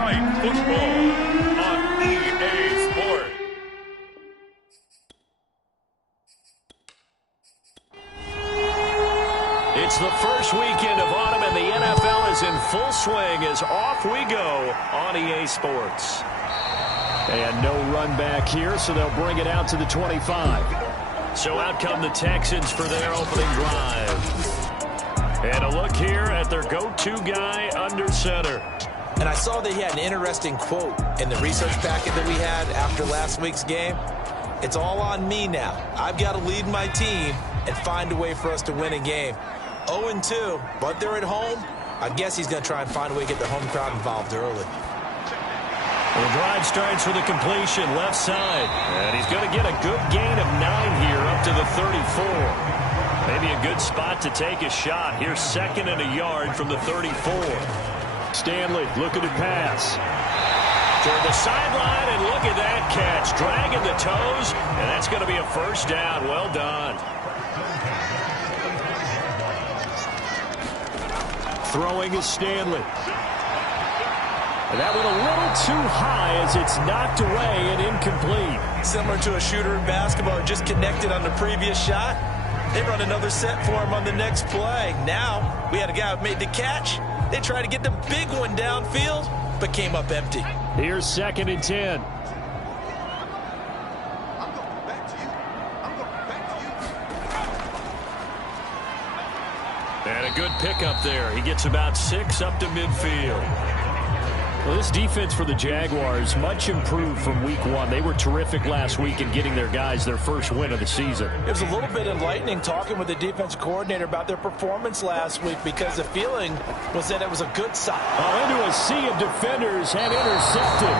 Inside Football on EA Sports. It's the first weekend of autumn, and the NFL is in full swing as off we go on EA Sports. And no run back here, so they'll bring it out to the 25. So out come the Texans for their opening drive. And a look here at their go-to guy under center. And I saw that he had an interesting quote in the research packet that we had after last week's game. It's all on me now. I've got to lead my team and find a way for us to win a game. 0-2, but they're at home. I guess he's going to try and find a way to get the home crowd involved early. The drive starts with a completion left side. And he's going to get a good gain of 9 here up to the 34. Maybe a good spot to take a shot. Here's 2nd and a yard from the 34. Stanley looking to pass. Toward the sideline, and look at that catch. Dragging the toes, and that's going to be a first down. Well done. Throwing is Stanley. And that went a little too high as it's knocked away and incomplete. Similar to a shooter in basketball, just connected on the previous shot. They run another set for him on the next play. Now, we had a guy who made the catch. They tried to get the big one downfield, but came up empty. Here's 2nd and 10. And a good pickup there. He gets about 6 up to midfield. Well, this defense for the Jaguars, much improved from week 1. They were terrific last week in getting their guys their first win of the season. It was a little bit enlightening talking with the defense coordinator about their performance last week because the feeling was that it was a good sign. Oh, into a sea of defenders and intercepted.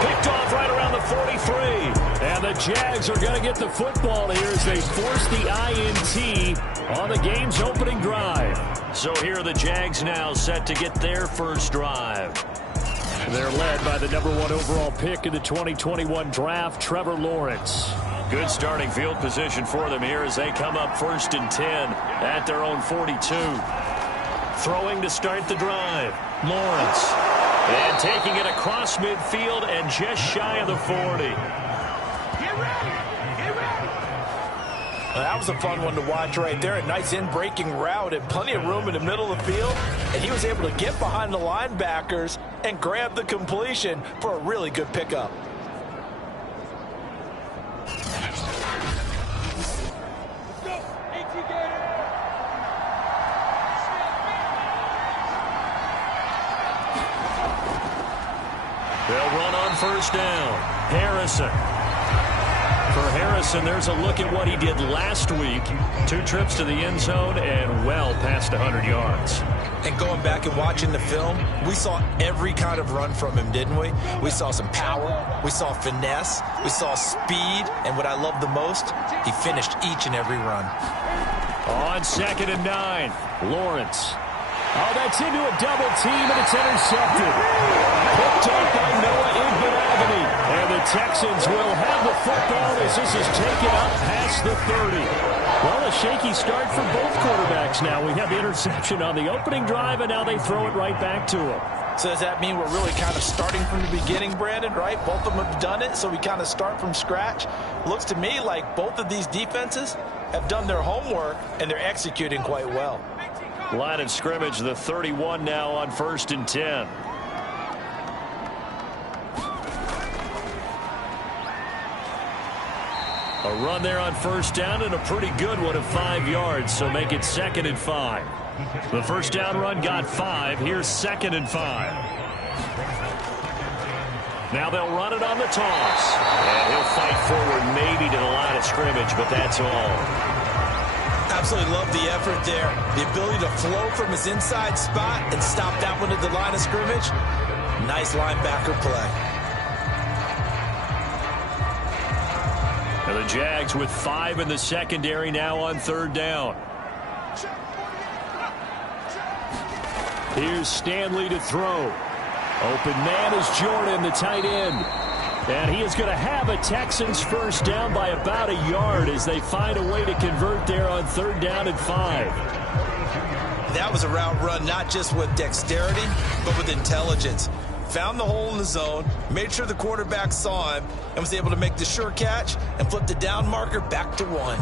Picked off right around the 43. And the Jags are going to get the football here as they force the INT on the game's opening drive. So here are the Jags now set to get their first drive. They're led by the #1 overall pick in the 2021 draft, Trevor Lawrence. Good starting field position for them here as they come up 1st and 10 at their own 42. Throwing to start the drive. Lawrence. And taking it across midfield and just shy of the 40. That was a fun one to watch right there. A nice in-breaking route and plenty of room in the middle of the field. And he was able to get behind the linebackers and grab the completion for a really good pickup. They'll run on 1st down. Harrison. For Harrison, there's a look at what he did last week. 2 trips to the end zone and well past 100 yards. And going back and watching the film, we saw every kind of run from him, didn't we? We saw some power, we saw finesse, we saw speed, and what I love the most, he finished each and every run. On 2nd and 9, Lawrence. Oh, that's into a double team, and it's intercepted. Picked up by Noah Igbenogany. And the Texans will have the football as this is taken up past the 30. Well, a shaky start for both quarterbacks now. We have the interception on the opening drive, and now they throw it right back to him. So does that mean we're really kind of starting from the beginning, Brandon, right? Both of them have done it, so we kind of start from scratch. Looks to me like both of these defenses have done their homework, and they're executing quite well. Line of scrimmage, the 31 now on 1st and 10. A run there on 1st down and a pretty good one of 5 yards, so make it 2nd and 5. The 1st down run got 5. Here's 2nd and 5. Now they'll run it on the toss. And he'll fight forward maybe to the line of scrimmage, but that's all. Absolutely love the effort there. The ability to flow from his inside spot and stop that one at the line of scrimmage. Nice linebacker play. Now the Jags with 5 in the secondary now on 3rd down. Here's Stanley to throw. Open man is Jordan, the tight end. And he is going to have a Texans 1st down by about a yard as they find a way to convert there on 3rd down and 5. That was a route run not just with dexterity, but with intelligence. found the hole in the zone, made sure the quarterback saw him, and was able to make the sure catch and flip the down marker back to 1.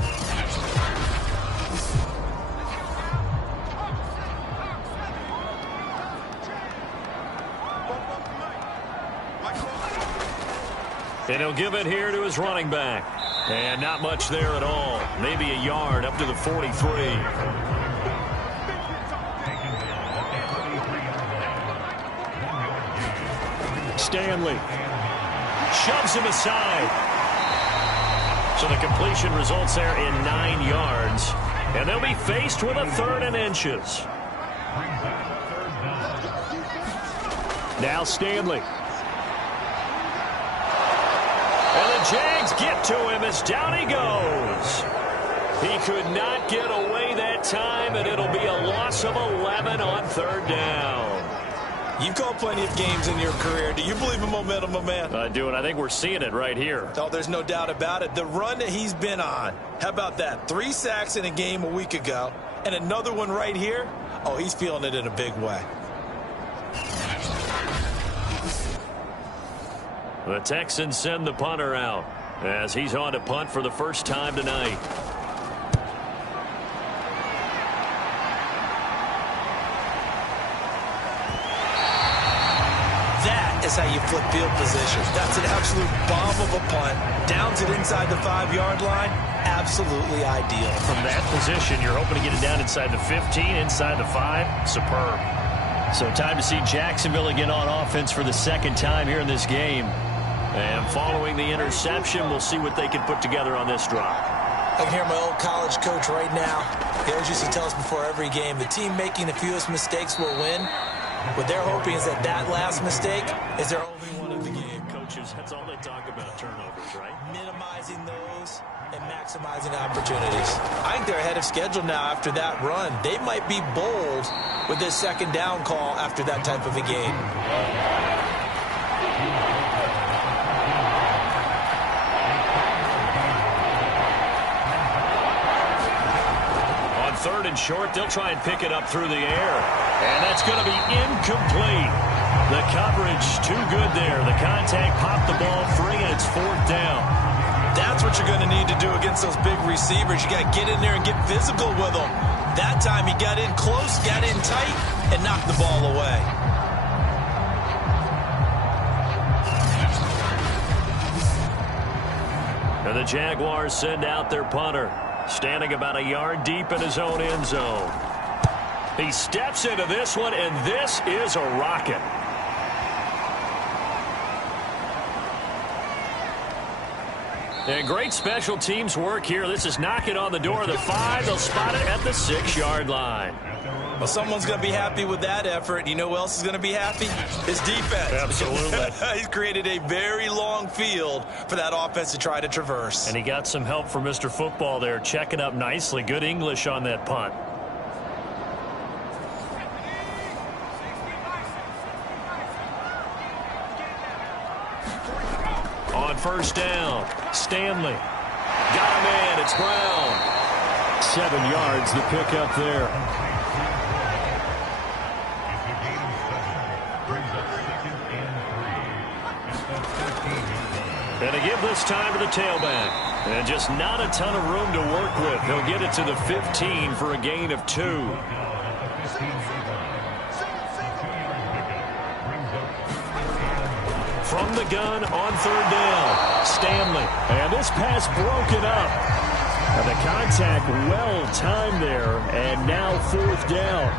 And he'll give it here to his running back. And not much there at all. Maybe a yard up to the 43. Stanley shoves him aside. So the completion results there in 9 yards. And they'll be faced with a 3rd and inches. Now Stanley. And the Jags get to him as down he goes. He could not get away that time, and it'll be a loss of 11 on 3rd down. You've called plenty of games in your career. Do you believe in momentum, my man? I do, and I think we're seeing it right here. Oh, there's no doubt about it. The run that he's been on. How about that? 3 sacks in a game a week ago, and another one right here. Oh, he's feeling it in a big way. The Texans send the punter out as he's on to punt for the first time tonight. That is how you flip field position. That's an absolute bomb of a punt. Downs it inside the 5-yard line. Absolutely ideal. From that position, you're hoping to get it down inside the 15, inside the 5. Superb. So time to see Jacksonville again on offense for the 2nd time here in this game. And following the interception, we'll see what they can put together on this drive. I can hear my old college coach right now. He always used to tell us before every game, the team making the fewest mistakes will win. What they're hoping is that last mistake is their only one of the game. Coaches, that's all they talk about, turnovers, right? Minimizing those and maximizing opportunities. I think they're ahead of schedule now after that run. They might be bold with this 2nd down call after that type of a game. On 3rd and short, they'll try and pick it up through the air. And that's going to be incomplete. The coverage too good there. The contact popped the ball free, and it's 4th down. That's what you're going to need to do against those big receivers. You got to get in there and get physical with them. That time he got in close, got in tight, and knocked the ball away. And the Jaguars send out their punter, standing about a yard deep in his own end zone. He steps into this one, and this is a rocket. And great special teams work here. This is knocking on the door of the 5. They'll spot it at the 6-yard line. Well, someone's going to be happy with that effort. You know who else is going to be happy? His defense. Absolutely. He's created a very long field for that offense to try to traverse. And he got some help from Mr. Football there, checking up nicely. Good English on that punt. On 1st down, Stanley. Got him in. It's Brown. 7 yards, the pickup there. And a give this time to the tailback. And just not a ton of room to work with. He'll get it to the 15 for a gain of 2. From the gun on 3rd down, Stanley. And this pass broken up. And the contact well-timed there. And now 4th down.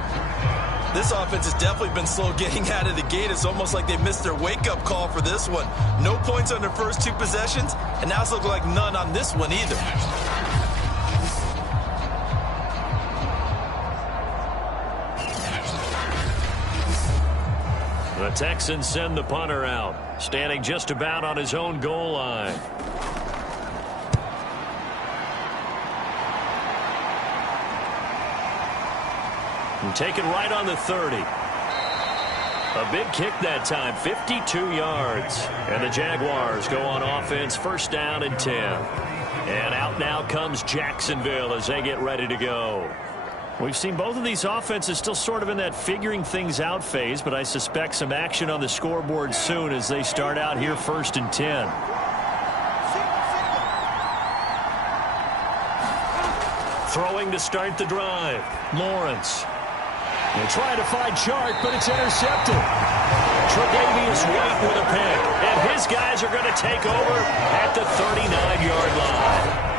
This offense has definitely been slow getting out of the gate. It's almost like they missed their wake-up call for this one. No points on their first 2 possessions, and now it's looking like none on this one either. The Texans send the punter out, standing just about on his own goal line. And taken right on the 30. A big kick that time, 52 yards. And the Jaguars go on offense, 1st down and 10. And out now comes Jacksonville as they get ready to go. We've seen both of these offenses still sort of in that figuring things out phase, but I suspect some action on the scoreboard soon as they start out here 1st and 10. Throwing to start the drive. Lawrence. They're trying to find Chark, but it's intercepted. Tre'Davious White with a pick. And his guys are going to take over at the 39-yard line.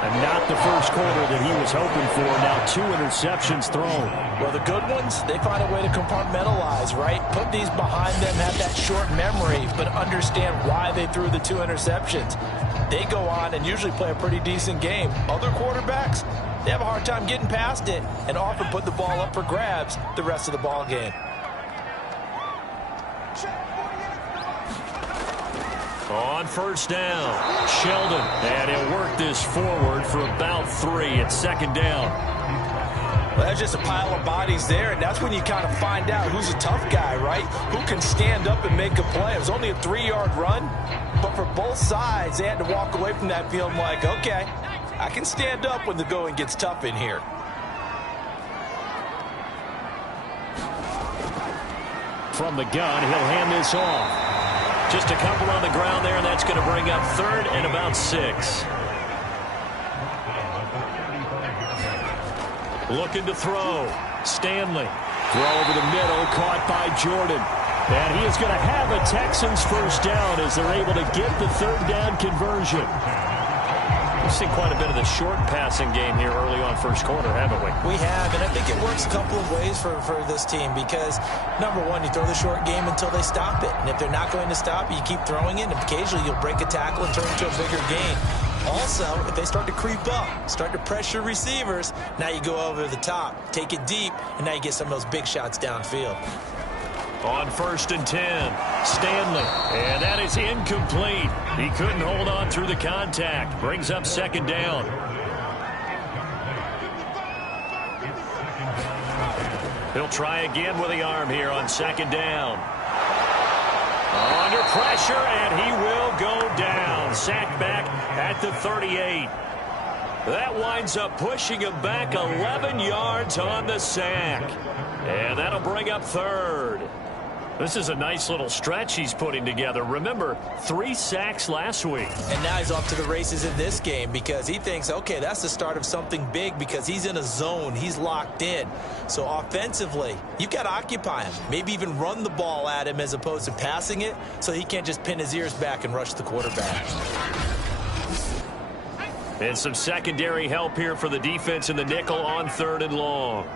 And not the first quarter that he was hoping for. Now 2 interceptions thrown. Well, the good ones, they find a way to compartmentalize, right? Put these behind them, have that short memory, but understand why they threw the 2 interceptions. They go on and usually play a pretty decent game. Other quarterbacks, they have a hard time getting past it and often put the ball up for grabs the rest of the ball game. On 1st down, Sheldon, and he'll work this forward for about 3 at 2nd down. Well, that's just a pile of bodies there, and that's when you kind of find out who's a tough guy, right? Who can stand up and make a play. It was only a 3-yard run, but for both sides, they had to walk away from that feeling like, okay, I can stand up when the going gets tough in here. From the gun, he'll hand this off. Just a couple on the ground there, and that's going to bring up 3rd and about 6. Looking to throw. Stanley. Throw over the middle, caught by Jordan. And he is going to have a Texans 1st down as they're able to get the 3rd down conversion. We've seen quite a bit of the short passing game here early on 1st quarter, haven't we? We have, and I think it works a couple of ways for this team because, number one, you throw the short game until they stop it. And if they're not going to stop it, you keep throwing it, and occasionally you'll break a tackle and turn it into a bigger gain. Also, if they start to creep up, start to pressure receivers, now you go over the top, take it deep, and now you get some of those big shots downfield. On 1st and 10, Stanley, and that is incomplete. He couldn't hold on through the contact. Brings up 2nd down. He'll try again with the arm here on 2nd down. Under pressure, and he will go down. Sacked back at the 38. That winds up pushing him back 11 yards on the sack. And that'll bring up 3rd. This is a nice little stretch he's putting together. Remember, 3 sacks last week. And now he's off to the races in this game because he thinks, okay, that's the start of something big because he's in a zone. He's locked in. So offensively, you've got to occupy him. Maybe even run the ball at him as opposed to passing it so he can't just pin his ears back and rush the quarterback. And some secondary help here for the defense in the nickel on 3rd and long.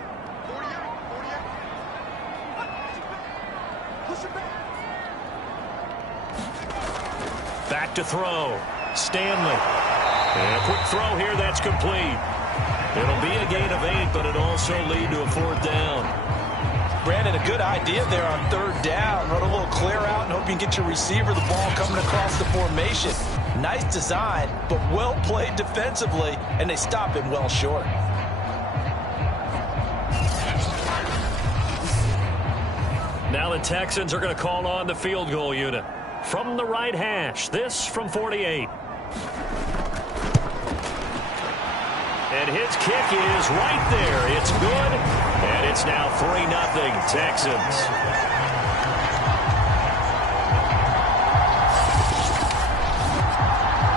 Back to throw. Stanley. And a quick throw here. That's complete. It'll be a gain of 8, but it'll also lead to a 4th down. Brandon, a good idea there on 3rd down. Run a little clear out and hope you can get your receiver the ball coming across the formation. Nice design, but well played defensively, and they stop him well short. Now the Texans are going to call on the field goal unit. From the right hash, this from 48. And his kick is right there. It's good, and it's now 3-0 Texans.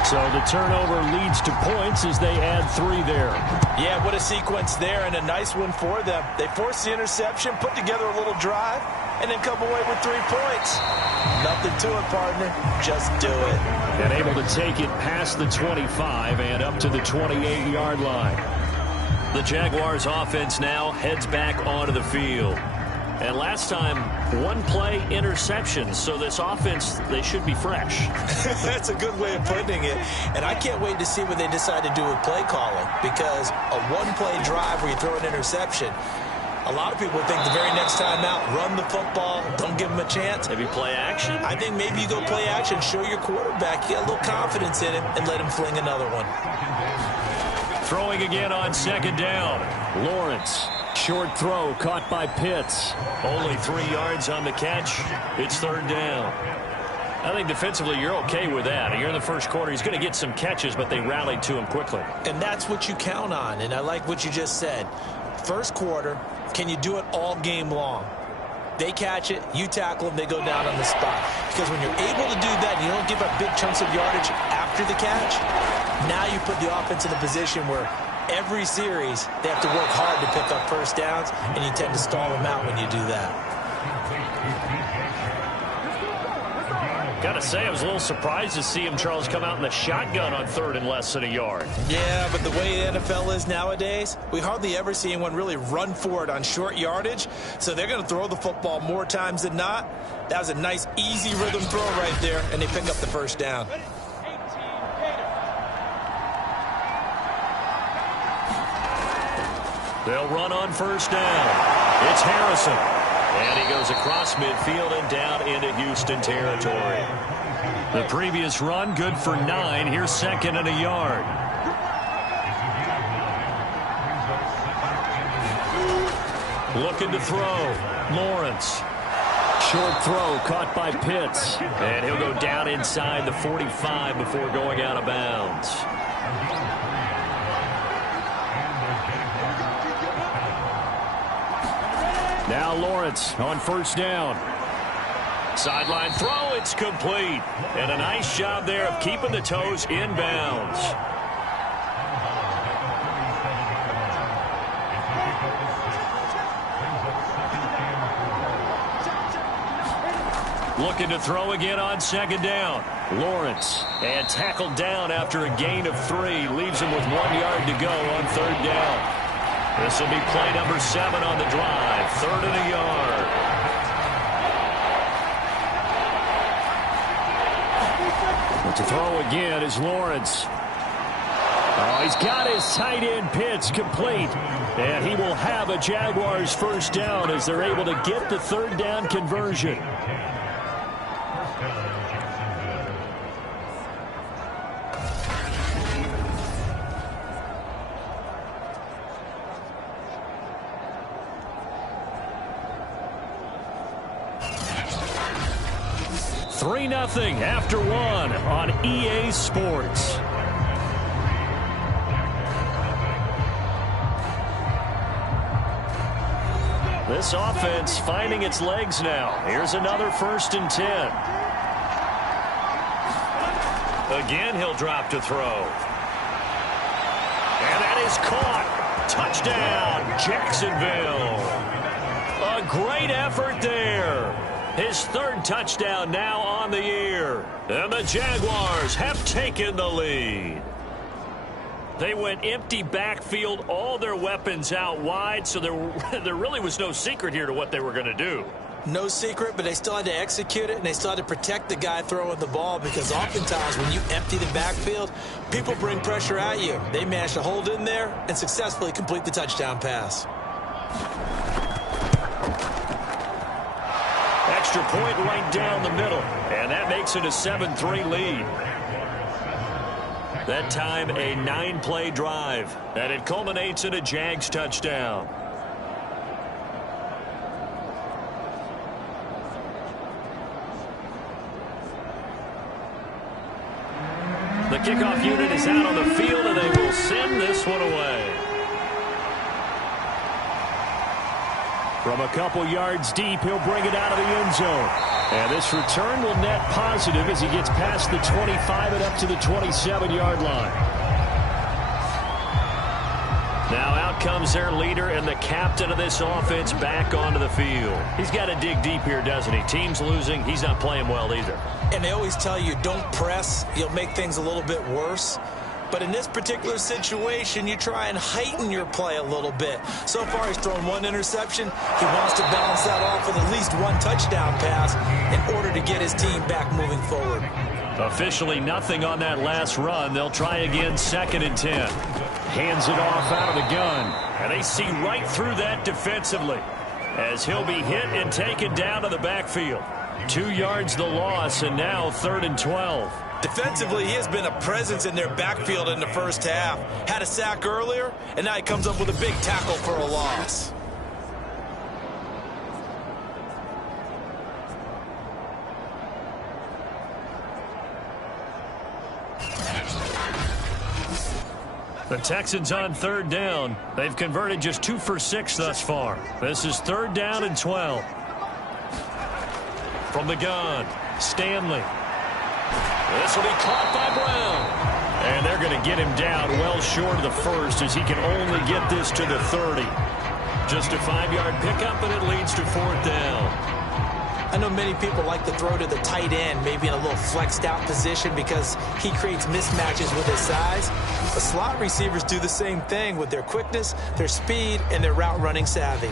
So the turnover leads to points as they add 3 there. Yeah, what a sequence there, and a nice one for them. They forced the interception, put together a little drive, and then come away with 3 points. Nothing to it, partner. Just do it. And able to take it past the 25 and up to the 28-yard line. The Jaguars offense now heads back onto the field. And last time, 1 play interception. So this offense, they should be fresh. That's a good way of putting it. And I can't wait to see what they decide to do with play calling. Because a 1-play drive where you throw an interception, a lot of people think the very next time out, run the football, don't give them a chance. Maybe play action? I think maybe you go play action, show your quarterback you got a little confidence in him, and let him fling another one. Throwing again on 2nd down. Lawrence. Short throw caught by Pitts. Only 3 yards on the catch. It's 3rd down. I think defensively you're okay with that. You're in the 1st quarter. He's going to get some catches, but they rallied to him quickly. And that's what you count on, and I like what you just said. first quarter, can you do it all game long? They catch it, you tackle them, they go down on the spot. Because when you're able to do that and you don't give up big chunks of yardage after the catch, now you put the offense in a position where every series they have to work hard to pick up first downs, and you tend to stall them out when you do that. Gotta say, I was a little surprised to see him, Charles, come out in the shotgun on 3rd and less than a yard. Yeah, but the way the NFL is nowadays, we hardly ever see anyone really run for it on short yardage. So they're going to throw the football more times than not. That was a nice, easy rhythm throw right there, and they pick up the first down. They'll run on 1st down. It's Harrison. And he goes across midfield and down into Houston territory. The previous run, good for 9. Here's 2nd and a yard. Looking to throw. Lawrence. Short throw caught by Pitts. And he'll go down inside the 45 before going out of bounds. Now Lawrence on 1st down. Sideline throw, it's complete. And a nice job there of keeping the toes in bounds. Looking to throw again on 2nd down. Lawrence, and tackled down after a gain of 3. Leaves him with 1 yard to go on 3rd down. This will be play number 7 on the drive. 3rd and a yard. But to throw again is Lawrence. Oh, he's got his tight end Pitts complete. And he will have a Jaguars 1st down as they're able to get the 3rd down conversion. Nothing after 1 on EA Sports. This offense finding its legs now. Here's another 1st and 10. Again, he'll drop to throw. And that is caught. Touchdown, Jacksonville. A great effort there. His 3rd touchdown now on the year. And the Jaguars have taken the lead. They went empty backfield, all their weapons out wide, so there really was no secret here to what they were going to do. No secret, but they still had to execute it, and they still had to protect the guy throwing the ball, because oftentimes when you empty the backfield, people bring pressure at you. They managed to hold in there and successfully complete the touchdown pass. Extra point right down the middle, and that makes it a 7-3 lead. That time a 9-play drive, and it culminates in a Jags touchdown. The kickoff unit is out on the field, and they will send this one away. From a couple yards deep, he'll bring it out of the end zone. And this return will net positive as he gets past the 25 and up to the 27-yard line. Now out comes their leader and the captain of this offense back onto the field. He's got to dig deep here, doesn't he? Team's losing. He's not playing well either. And they always tell you, don't press. You'll make things a little bit worse. But in this particular situation, you try and heighten your play a little bit. So far, he's thrown 1 interception. He wants to balance that off with at least 1 touchdown pass in order to get his team back moving forward. Officially nothing on that last run. They'll try again, 2nd and 10. Hands it off out of the gun. And they see right through that defensively as he'll be hit and taken down to the backfield. 2 yards the loss, and now 3rd and 12. Defensively, he has been a presence in their backfield in the first half. Had a sack earlier, and now he comes up with a big tackle for a loss. The Texans on third down. They've converted just 2 for 6 thus far. This is third down and 12. From the gun, Stanley. This will be caught by Brown. And they're going to get him down well short of the first as he can only get this to the 30. Just a 5-yard pickup, and it leads to fourth down. I know many people like to throw to the tight end, maybe in a little flexed out position because he creates mismatches with his size. The slot receivers do the same thing with their quickness, their speed, and their route running savvy.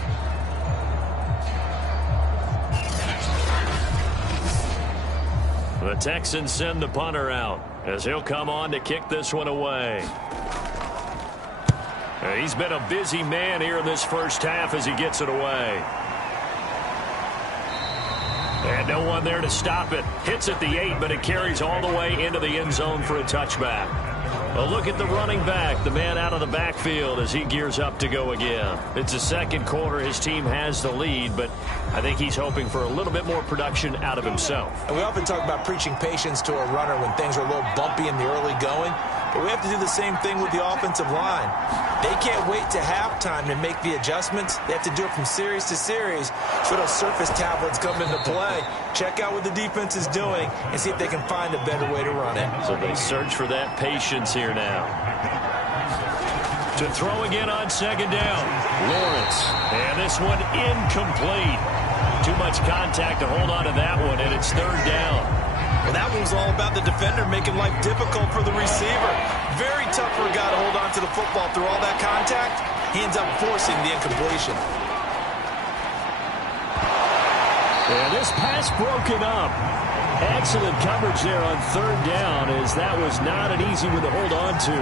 The Texans send the punter out as he'll come on to kick this one away. He's been a busy man here in this first half as he gets it away. And no one there to stop it. Hits at the 8, but it carries all the way into the end zone for a touchback. A look at the running back, the man out of the backfield as he gears up to go again. It's the second quarter. His team has the lead, but I think he's hoping for a little bit more production out of himself. And we often talk about preaching patience to a runner when things are a little bumpy in the early going, but we have to do the same thing with the offensive line. They can't wait to halftime to make the adjustments. They have to do it from series to series so those surface tablets come into play. Check out what the defense is doing and see if they can find a better way to run it. So they search for that patience here now. To throw again on second down. Lawrence. And this one incomplete. Too much contact to hold on to that one, and it's third down. Well, that one was all about the defender making life difficult for the receiver. Very tough for a guy to hold on to the football through all that contact. He ends up forcing the incompletion. And this pass broken up. Excellent coverage there on third down, as that was not an easy one to hold on to.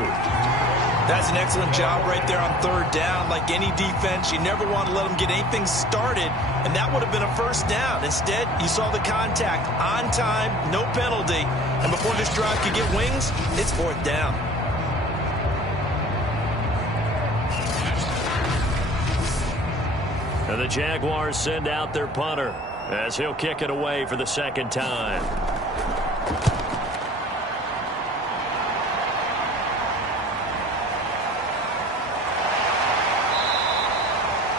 That's an excellent job right there on third down. Like any defense, you never want to let them get anything started, and that would have been a first down. Instead, you saw the contact on time, no penalty, and before this drive could get wings, it's fourth down. And the Jaguars send out their punter as he'll kick it away for the second time.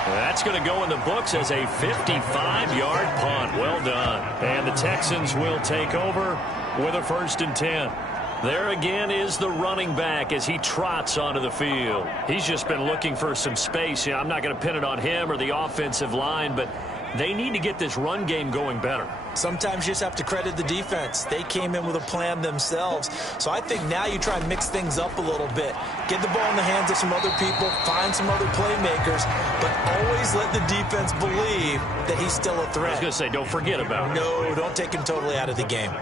That's going to go in the books as a 55-yard punt. Well done. And the Texans will take over with a 1st and 10. There again is the running back as he trots onto the field. He's just been looking for some space. I'm not going to pin it on him or the offensive line, but they need to get this run game going better. Sometimes you just have to credit the defense. They came in with a plan themselves. So I think now you try and mix things up a little bit. Get the ball in the hands of some other people, find some other playmakers, but always let the defense believe that he's still a threat. I was going to say, don't forget about it. No, don't take him totally out of the game.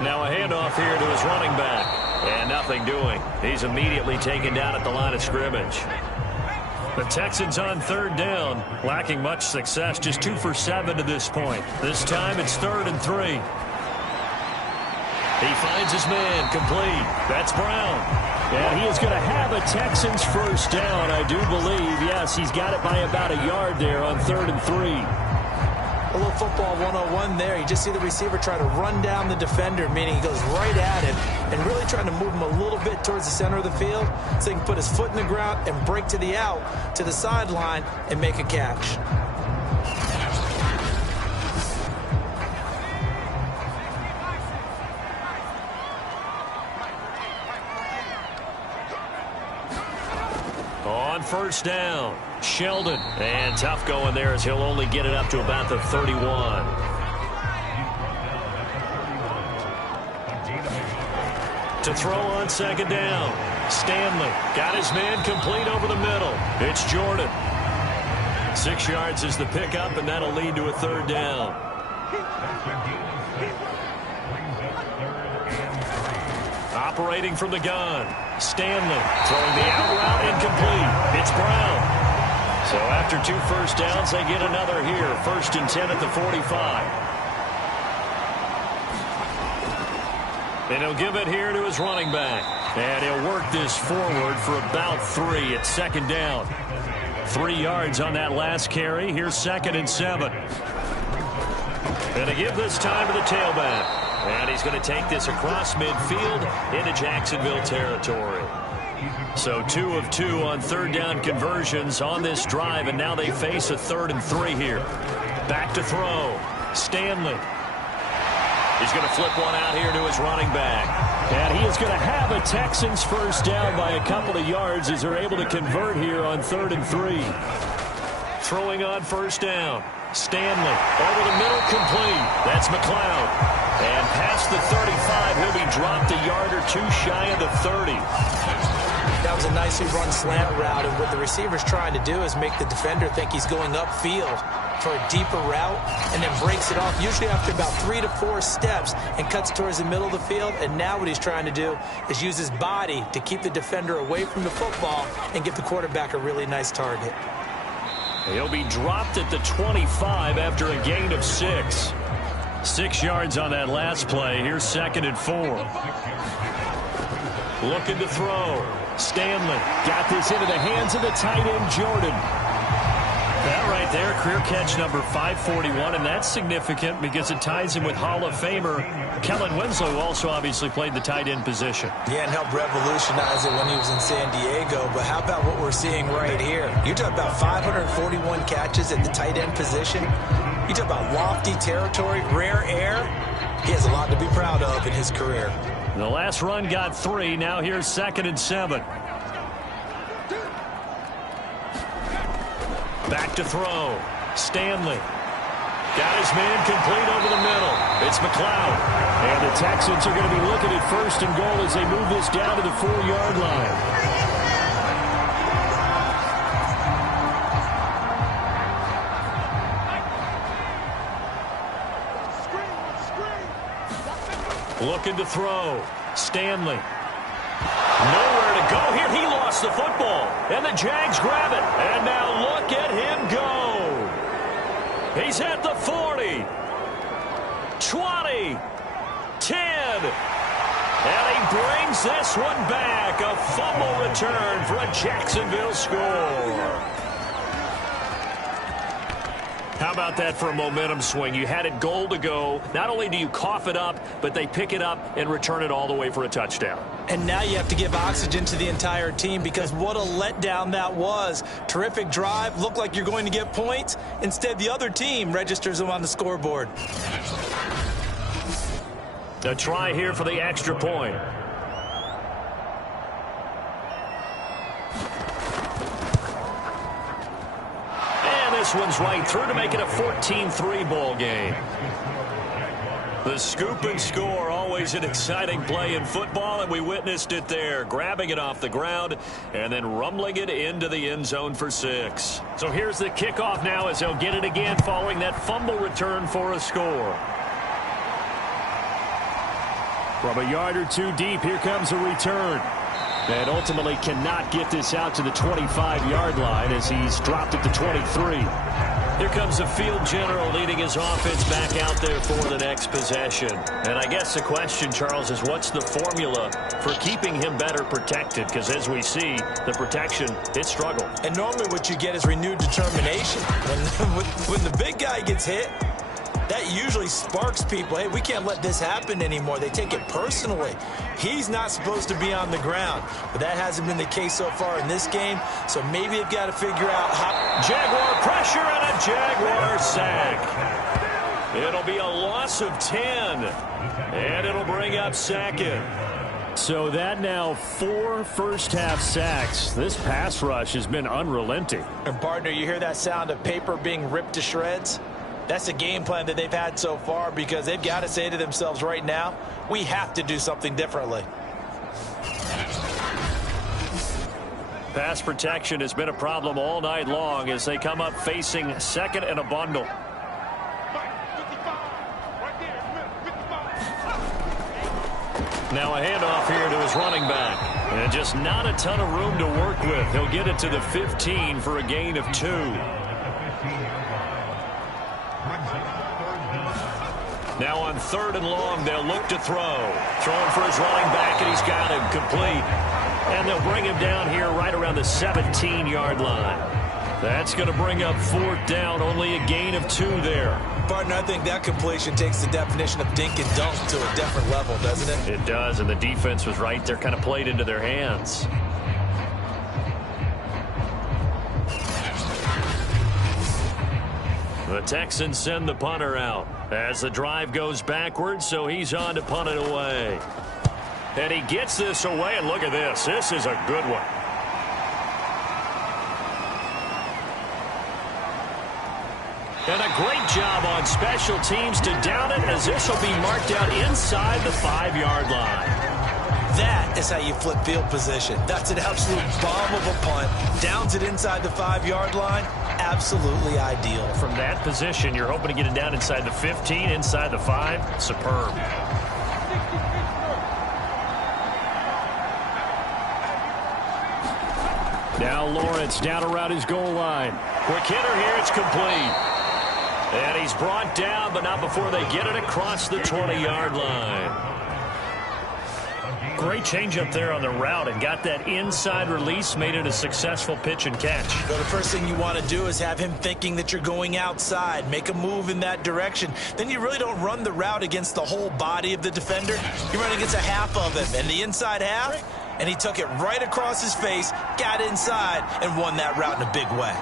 Now a handoff here to his running back. And nothing doing. He's immediately taken down at the line of scrimmage. The Texans on third down, lacking much success, just 2 for 7 to this point. This time it's 3rd and 3. He finds his man, complete. That's Brown. And he is going to have a Texans first down, I do believe. Yes, he's got it by about a yard there on 3rd and 3. A little football 101 there. You just see the receiver try to run down the defender, meaning he goes right at him and really trying to move him a little bit towards the center of the field so he can put his foot in the ground and break to the out, to the sideline, and make a catch. On first down, Sheldon. And tough going there as he'll only get it up to about the 31. To throw on second down, Stanley got his man complete over the middle. It's Jordan. 6 yards is the pickup, and that'll lead to a 3rd down. Operating from the gun, Stanley throwing the out route incomplete. It's Brown. So after 2 first downs, they get another here. 1st and 10 at the 45. And he'll give it here to his running back. And he'll work this forward for about 3 at 2nd down. 3 yards on that last carry. Here's 2nd and 7. And to give this time to the tailback. And he's going to take this across midfield into Jacksonville territory. So 2 of 2 on third down conversions on this drive, and now they face a 3rd and 3 here. Back to throw. Stanley. He's going to flip one out here to his running back. And he is going to have a Texans first down by a couple of yards as they're able to convert here on 3rd and 3. Throwing on first down. Stanley over the middle, complete. That's McLeod. And past the 35, he'll be dropped a yard or 2 shy of the 30. That was a nicely run slant route, and what the receiver's trying to do is make the defender think he's going upfield for a deeper route, and then breaks it off, usually after about 3 to 4 steps, and cuts towards the middle of the field. And now what he's trying to do is use his body to keep the defender away from the football and give the quarterback a really nice target. He'll be dropped at the 25 after a gain of 6. 6 yards on that last play. Here's 2nd and 4. Looking to throw. Stanley got this into the hands of the tight end, Jordan. That right there, career catch number 541, and that's significant because it ties him with Hall of Famer Kellen Winslow, who also obviously played the tight end position. Yeah, and helped revolutionize it when he was in San Diego. But how about what we're seeing right here? You talk about 541 catches at the tight end position. You talk about lofty territory, rare air. He has a lot to be proud of in his career. The last run got 3. Now here's 2nd and 7. Back to throw. Stanley. Got his man complete over the middle. It's McLeod. And the Texans are going to be looking at 1st and goal as they move this down to the 4-yard line. Looking to throw. Stanley. Nowhere to go here. He lost the football. And the Jags grab it. And now look at him go. He's at the 40. 20. 10. And he brings this one back. A fumble return for a Jacksonville score. How about that for a momentum swing? You had it goal to go. Not only do you cough it up, but they pick it up and return it all the way for a touchdown. And now you have to give oxygen to the entire team, because what a letdown that was. Terrific drive. Looked like you're going to get points. Instead, the other team registers them on the scoreboard. A try here for the extra point. This one's right through to make it a 14-3 ball game. The scoop and score, always an exciting play in football, and we witnessed it there, grabbing it off the ground and then rumbling it into the end zone for 6. So here's the kickoff now as they'll get it again following that fumble return for a score. From a yard or 2 deep, here comes a return. And ultimately cannot get this out to the 25-yard line as he's dropped at the 23. Here comes the field general leading his offense back out there for the next possession. And I guess the question, Charles, is what's the formula for keeping him better protected? Because as we see, the protection, it struggled. And normally what you get is renewed determination. When the big guy gets hit, that usually sparks people. Hey, we can't let this happen anymore. They take it personally. He's not supposed to be on the ground, but that hasn't been the case so far in this game. So maybe they've got to figure out how. Jaguar pressure and a Jaguar sack. It'll be a loss of 10, and it'll bring up 2nd. So that now 4 first-half sacks. This pass rush has been unrelenting. And partner, you hear that sound of paper being ripped to shreds? That's the game plan that they've had so far, because they've got to say to themselves right now, we have to do something differently. Pass protection has been a problem all night long as they come up facing 2nd and a bundle. Now a handoff here to his running back. And just not a ton of room to work with. He'll get it to the 15 for a gain of 2. Now on 3rd and long, they'll look to throw. Throwing for his running back, and he's got him complete. And they'll bring him down here right around the 17-yard line. That's going to bring up 4th down, only a gain of 2 there. Partner, I think that completion takes the definition of dink and dunk to a different level, doesn't it? It does, and the defense was right there, kind of played into their hands. The Texans send the punter out as the drive goes backwards, so he's on to punt it away. And he gets this away, and look at this. This is a good one. And a great job on special teams to down it, as this will be marked out inside the 5-yard line. That is how you flip field position. That's an absolute bomb of a punt. Downs it inside the 5-yard line. Absolutely ideal. From that position, you're hoping to get it down inside the 15, inside the 5. Superb. Now Lawrence down around his goal line. Quick hitter here, it's complete. And he's brought down, but not before they get it across the 20-yard line. Great change up there on the route and got that inside release, made it a successful pitch and catch. So the first thing you want to do is have him thinking that you're going outside, make a move in that direction. Then you really don't run the route against the whole body of the defender. You run against a half of him, and the inside half, and he took it right across his face, got inside, and won that route in a big way.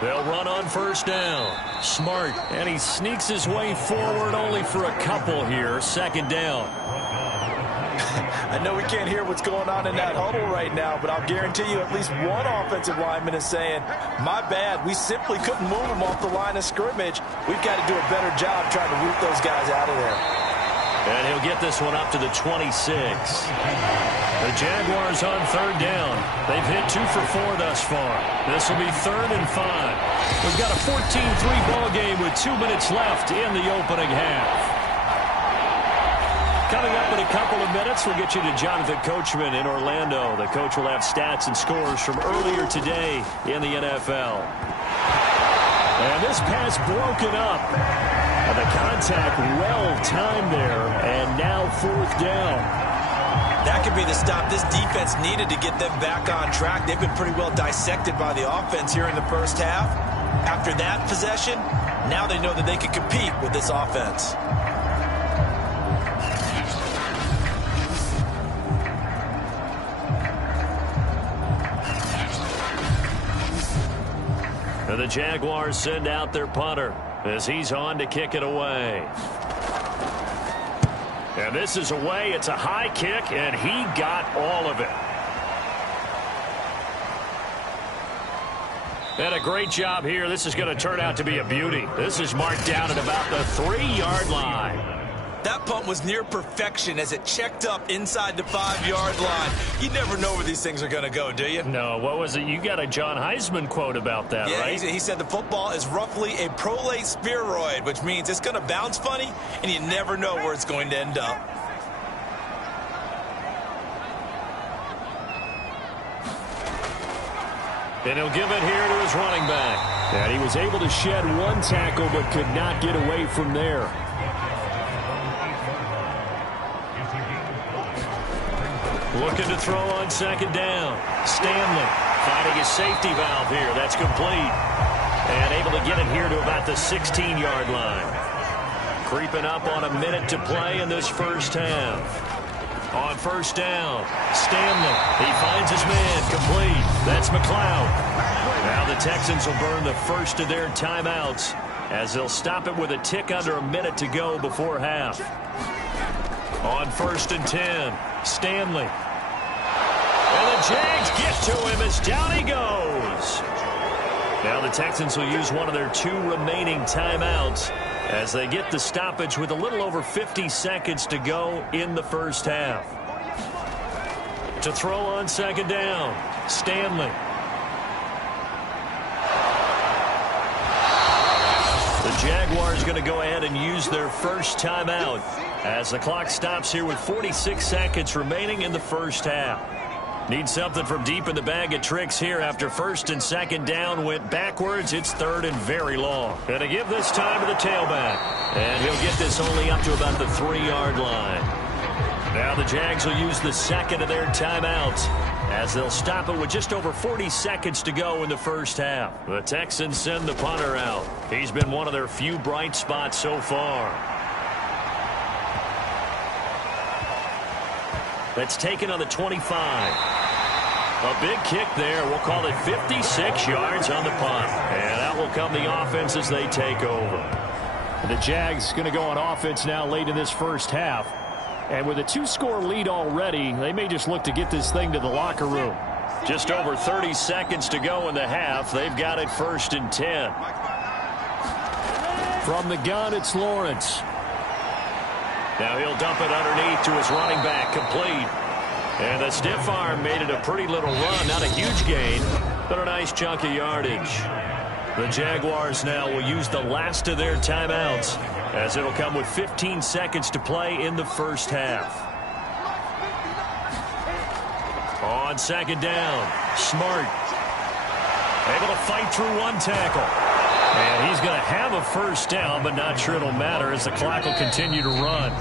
They'll run on first down. Smart. And he sneaks his way forward only for a couple here. Second down. I know we can't hear what's going on in that huddle right now, but I'll guarantee you at least one offensive lineman is saying, my bad, we simply couldn't move them off the line of scrimmage. We've got to do a better job trying to root those guys out of there. And he'll get this one up to the 26. The Jaguars on third down. They've hit 2 for 4 thus far. This will be 3rd and 5. We've got a 14-3 ball game with 2 minutes left in the opening half. Coming up in a couple of minutes, we'll get you to Jonathan Coachman in Orlando. The coach will have stats and scores from earlier today in the NFL. And this pass broken up. And the contact well timed there, and now 4th down. That could be the stop this defense needed to get them back on track. They've been pretty well dissected by the offense here in the first half. After that possession, now they know that they can compete with this offense. And the Jaguars send out their punter as he's on to kick it away. And this is away. It's a high kick, and he got all of it. And a great job here. This is going to turn out to be a beauty. This is marked down at about the 3-yard line. That punt was near perfection as it checked up inside the 5-yard line. You never know where these things are going to go, do you? No, what was it? You got a John Heisman quote about that, yeah, right? He said the football is roughly a prolate spheroid, which means it's going to bounce funny, and you never know where it's going to end up. And he'll give it here to his running back. And he was able to shed one tackle but could not get away from there. Looking to throw on second down. Stanley finding his safety valve here. That's complete. And able to get it here to about the 16-yard line. Creeping up on a minute to play in this first half. On first down, Stanley. He finds his man. Complete. That's McLeod. Now the Texans will burn the first of their timeouts as they'll stop it with a tick under a minute to go before half. On 1st and 10, Stanley. And the Jags get to him as down he goes. Now the Texans will use one of their 2 remaining timeouts as they get the stoppage with a little over 50 seconds to go in the first half. To throw on second down, Stanley. The Jaguars going to go ahead and use their first timeout as the clock stops here with 46 seconds remaining in the first half. Need something from deep in the bag of tricks here after 1st and 2nd down went backwards. It's 3rd and very long. And to give this time to the tailback. And he'll get this only up to about the 3-yard line. Now the Jags will use the second of their timeouts as they'll stop it with just over 40 seconds to go in the first half. The Texans send the punter out. He's been one of their few bright spots so far. That's taken on the 25. A big kick there. We'll call it 56 yards on the punt. And out will come the offense as they take over. The Jags going to go on offense now late in this first half. And with a 2-score lead already, they may just look to get this thing to the locker room. Just over 30 seconds to go in the half. They've got it 1st and 10. From the gun, it's Lawrence. Now he'll dump it underneath to his running back, complete. And the stiff arm made it a pretty little run. Not a huge gain, but a nice chunk of yardage. The Jaguars now will use the last of their timeouts, as it'll come with 15 seconds to play in the first half. On 2nd down, Smart able to fight through one tackle. And he's going to have a first down, but not sure it'll matter as the clock will continue to run.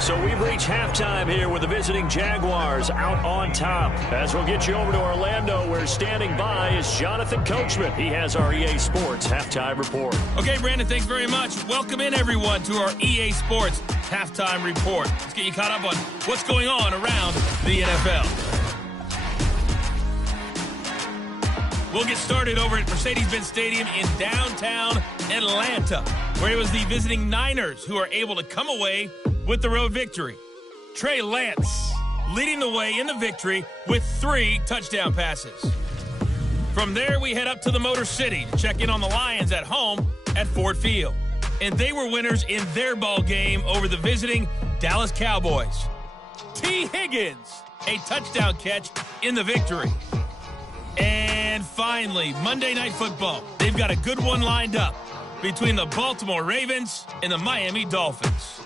So we've reached halftime here with the visiting Jaguars out on top. As we'll get you over to Orlando, where standing by is Jonathan Coachman. He has our EA Sports Halftime Report. Okay, Brandon, thanks very much. Welcome in, everyone, to our EA Sports Halftime Report. Let's get you caught up on what's going on around the NFL. We'll get started over at Mercedes-Benz Stadium in downtown Atlanta, where it was the visiting Niners who are able to come away with the road victory. Trey Lance leading the way in the victory with 3 touchdown passes. From there, we head up to the Motor City to check in on the Lions at home at Ford Field. And they were winners in their ball game over the visiting Dallas Cowboys. T. Higgins, a touchdown catch in the victory. And finally, Monday Night Football. They've got a good one lined up between the Baltimore Ravens and the Miami Dolphins.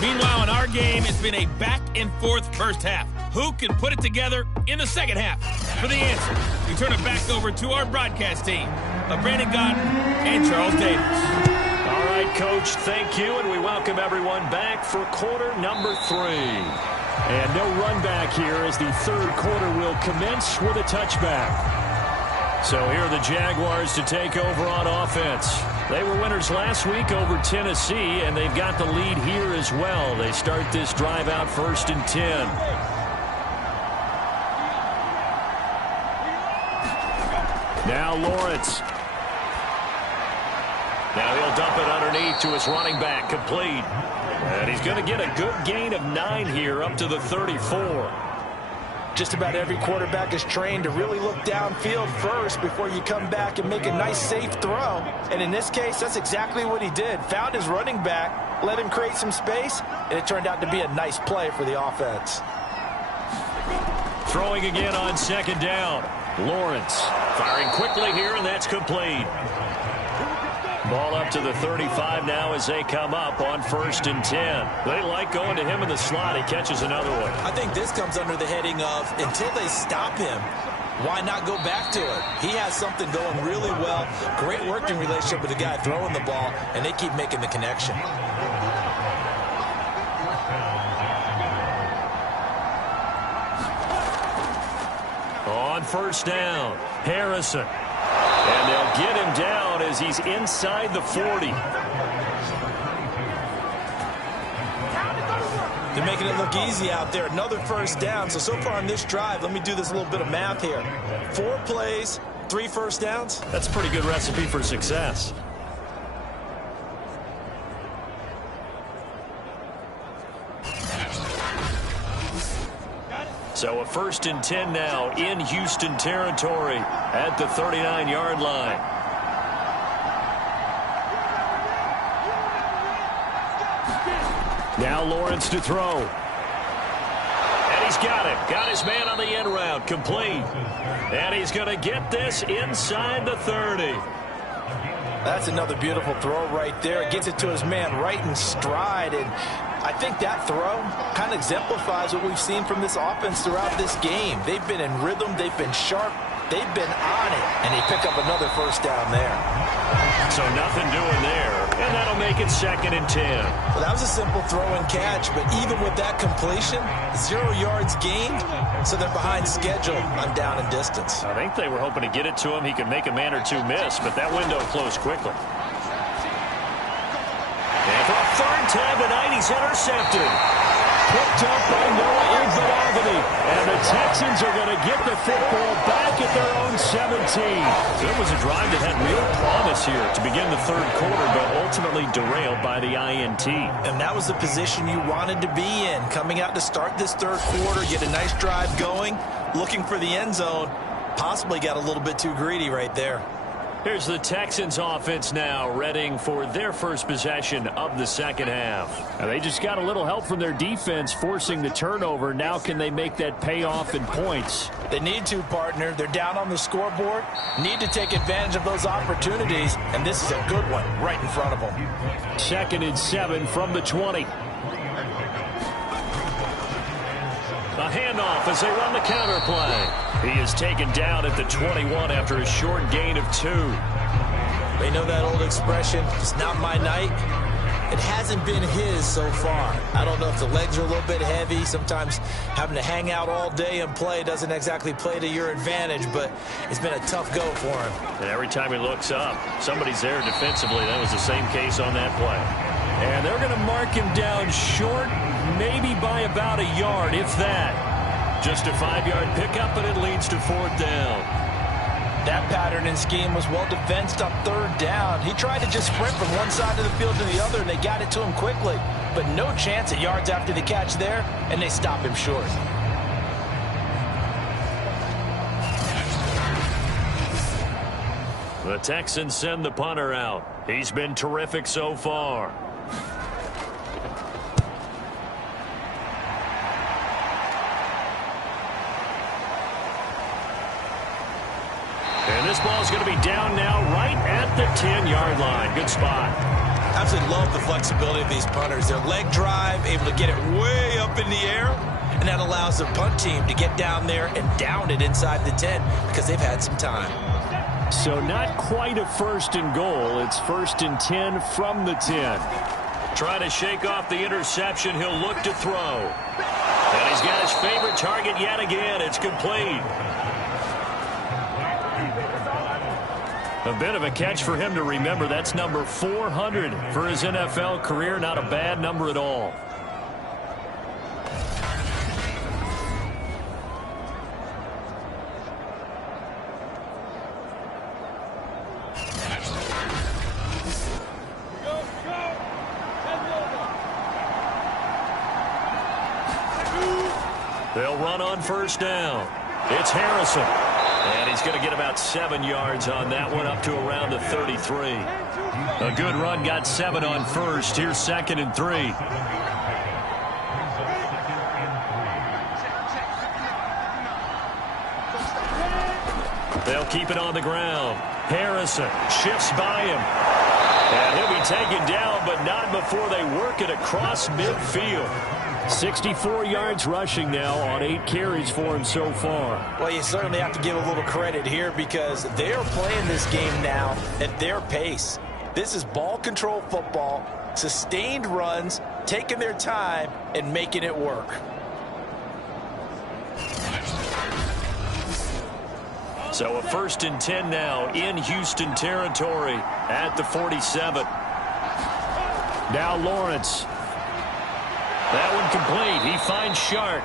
Meanwhile, in our game, it's been a back-and-forth first half. Who can put it together in the second half? For the answer, we turn it back over to our broadcast team of Brandon Gott and Charles Davis. All right, Coach, thank you, and we welcome everyone back for quarter number 3. And no run back here as the 3rd quarter will commence with a touchback. So here are the Jaguars to take over on offense. They were winners last week over Tennessee, and they've got the lead here as well. They start this drive out 1st and 10. Now Lawrence. Now he'll dump it underneath to his running back, complete. And he's going to get a good gain of 9 here up to the 34. Just about every quarterback is trained to really look downfield first before you come back and make a nice, safe throw. And in this case, that's exactly what he did. Found his running back, let him create some space, and it turned out to be a nice play for the offense. Throwing again on 2nd down. Lawrence firing quickly here, and that's complete. Ball up to the 35 now as they come up on 1st and 10. They like going to him in the slot. He catches another one. I think this comes under the heading of, until they stop him, why not go back to it? He has something going really well. Great working relationship with the guy throwing the ball, and they keep making the connection. On 1st down, Harrison. And they'll get him down as he's inside the 40. They're making it look easy out there. Another first down. So far on this drive, let me do this little bit of math here. 4 plays, 3 first downs. That's a pretty good recipe for success. So a 1st and 10 now in Houston territory at the 39-yard line. Now Lawrence to throw. And he's got him. Got his man on the end route. Complete. And he's going to get this inside the 30. That's another beautiful throw right there. Gets it to his man right in stride. And I think that throw kind of exemplifies what we've seen from this offense throughout this game. They've been in rhythm. They've been sharp. They've been on it. And they pick up another first down there. So nothing doing there. And that'll make it 2nd and 10. Well, that was a simple throw and catch, but even with that completion, 0 yards gained, so they're behind schedule on down and distance. I think they were hoping to get it to him. He could make a man or two miss, but that window closed quickly. And for a 3rd time tonight, he's intercepted. Picked up by Noah Iguodala. And the Texans are going to get the football back at their own 17. It was a drive that had real promise here to begin the 3rd quarter, but ultimately derailed by the INT. And that was the position you wanted to be in. Coming out to start this 3rd quarter, get a nice drive going, looking for the end zone. Possibly got a little bit too greedy right there. Here's the Texans offense now, readying for their first possession of the 2nd half. Now, they just got a little help from their defense forcing the turnover. Now can they make that pay off in points? They need to, partner. They're down on the scoreboard. Need to take advantage of those opportunities, and this is a good one right in front of them. 2nd and 7 from the 20. A handoff as they run the counter play. He is taken down at the 21 after a short gain of 2. They know that old expression, it's not my night. It hasn't been his so far. I don't know if the legs are a little bit heavy. Sometimes having to hang out all day and play doesn't exactly play to your advantage, but it's been a tough go for him. And every time he looks up, somebody's there defensively. That was the same case on that play. And they're going to mark him down short, maybe by about a yard, if that. Just a 5-yard pickup, and it leads to 4th down. That pattern and scheme was well defensed on 3rd down. He tried to just sprint from one side of the field to the other, and they got it to him quickly. But no chance at yards after the catch there, and they stop him short. The Texans send the punter out. He's been terrific so far. And this ball is going to be down now right at the 10-yard line. Good spot. Absolutely love the flexibility of these punters. Their leg drive, able to get it way up in the air, and that allows their punt team to get down there and down it inside the 10 because they've had some time. So not quite a 1st and goal. It's 1st and 10 from the 10. Trying to shake off the interception. He'll look to throw. And he's got his favorite target yet again. It's complete. A bit of a catch for him to remember. That's number 400 for his NFL career. Not a bad number at all. They'll run on 1st down. It's Harrison. And he's going to get about 7 yards on that one, up to around the 33. A good run, got 7 on 1st. Here's 2nd and 3. They'll keep it on the ground. Harrison shifts by him. And he'll be taken down, but not before they work it across midfield. 64 yards rushing now on 8 carries for him so far. Well, you certainly have to give a little credit here because they are playing this game now at their pace. This is ball control football, sustained runs, taking their time, and making it work. So a 1st and 10 now in Houston territory at the 47. Now Lawrence. That one complete. He finds Shark.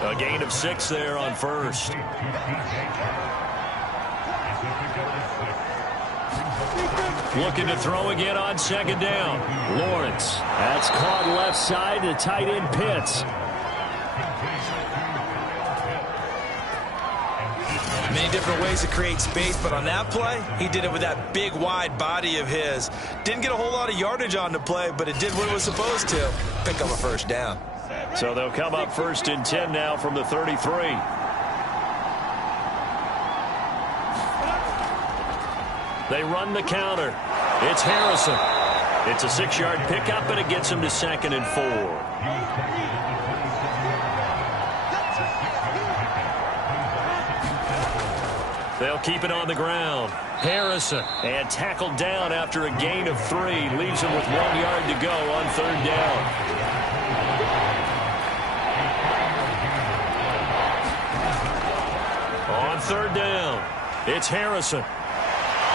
A gain of 6 there on 1st. Looking to throw again on 2nd down. Lawrence. That's caught left side to tight end Pitts. Many different ways to create space, but on that play, he did it with that big, wide body of his. Didn't get a whole lot of yardage on the play, but it did what it was supposed to. Pick up a 1st down. So they'll come up 1st and 10 now from the 33. They run the counter. It's Harrison. It's a 6-yard pickup, and it gets him to 2nd and 4. They'll keep it on the ground. Harrison, and tackled down after a gain of 3. Leaves him with 1 yard to go on 3rd down. On 3rd down, it's Harrison.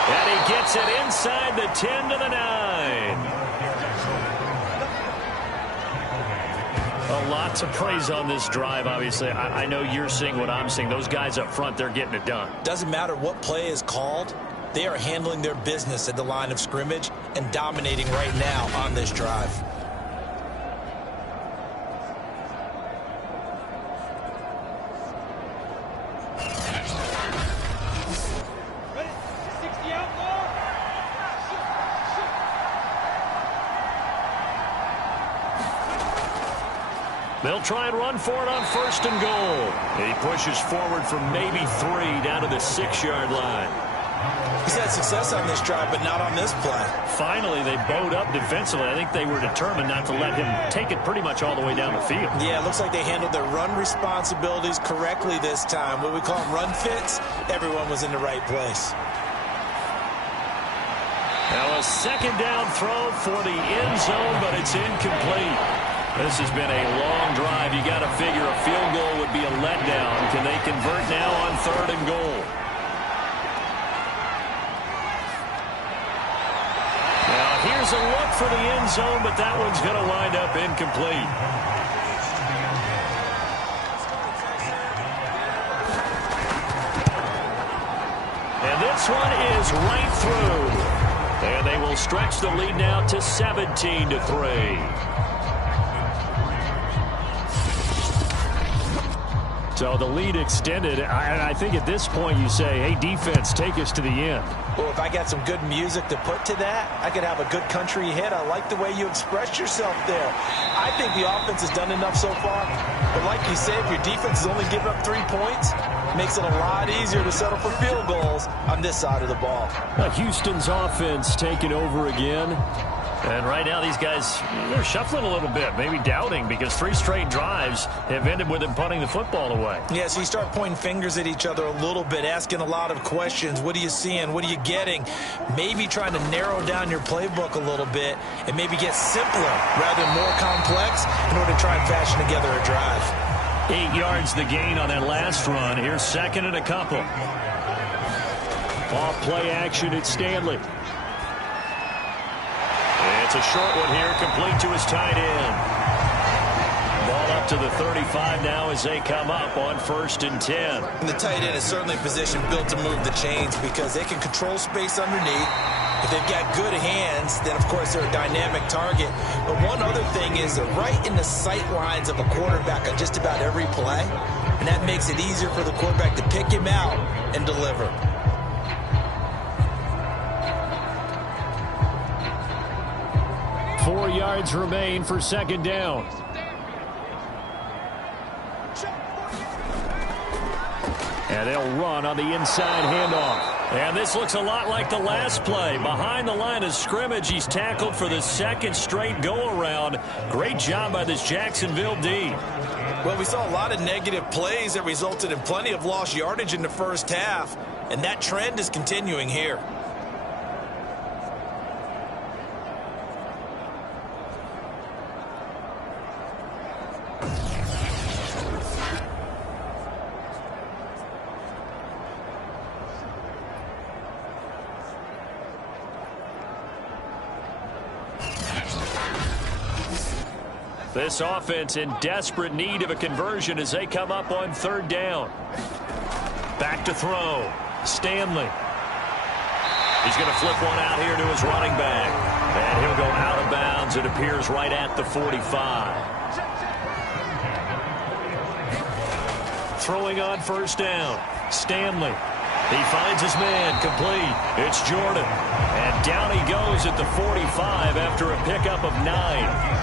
And he gets it inside the 10 to the 9. A lot to praise on this drive, obviously. I know you're seeing what I'm seeing. Those guys up front, they're getting it done. Doesn't matter what play is called. They are handling their business at the line of scrimmage and dominating right now on this drive. They'll try and run for it on 1st and goal. He pushes forward from maybe 3 down to the 6-yard line. He's had success on this drive, but not on this play. Finally, they bowed up defensively. I think they were determined not to let him take it pretty much all the way down the field. Yeah, it looks like they handled their run responsibilities correctly this time. What we call them run fits, everyone was in the right place. Now a 2nd down throw for the end zone, but it's incomplete. This has been a long drive. You got to figure a field goal would be a letdown. Can they convert now on 3rd and goal? Now here's a look for the end zone, but that one's going to wind up incomplete. And this one is right through. And they will stretch the lead now to 17-3. So the lead extended. I think at this point you say, hey, defense, take us to the end. Well, if I got some good music to put to that, I could have a good country hit. I like the way you expressed yourself there. I think the offense has done enough so far. But like you said, if your defense is only giving up 3 points, it makes it a lot easier to settle for field goals on this side of the ball. Houston's offense taking over again. And right now these guys, they're shuffling a little bit, maybe doubting, because 3 straight drives have ended with them punting the football away. Yeah, so you start pointing fingers at each other a little bit, asking a lot of questions. What are you seeing? What are you getting? Maybe trying to narrow down your playbook a little bit and maybe get simpler rather than more complex in order to try and fashion together a drive. 8 yards the gain on that last run. Here's 2nd and a couple. Off play action at Stanley. It's a short one here, complete to his tight end. Ball up to the 35 now as they come up on 1st and 10. And the tight end is certainly a position built to move the chains because they can control space underneath. If they've got good hands, then of course they're a dynamic target. But one other thing is they're right in the sight lines of a quarterback on just about every play. And that makes it easier for the quarterback to pick him out and deliver. Four yards remain for 2nd down. And they'll run on the inside handoff. And this looks a lot like the last play. Behind the line of scrimmage, he's tackled for the 2nd straight go-around. Great job by this Jacksonville D. Well, we saw a lot of negative plays that resulted in plenty of lost yardage in the first half. And that trend is continuing here. This offense in desperate need of a conversion as they come up on 3rd down. Back to throw. Stanley. He's going to flip one out here to his running back. And he'll go out of bounds. It appears right at the 45. Throwing on 1st down. Stanley. He finds his man, complete. It's Jordan. And down he goes at the 45 after a pickup of 9.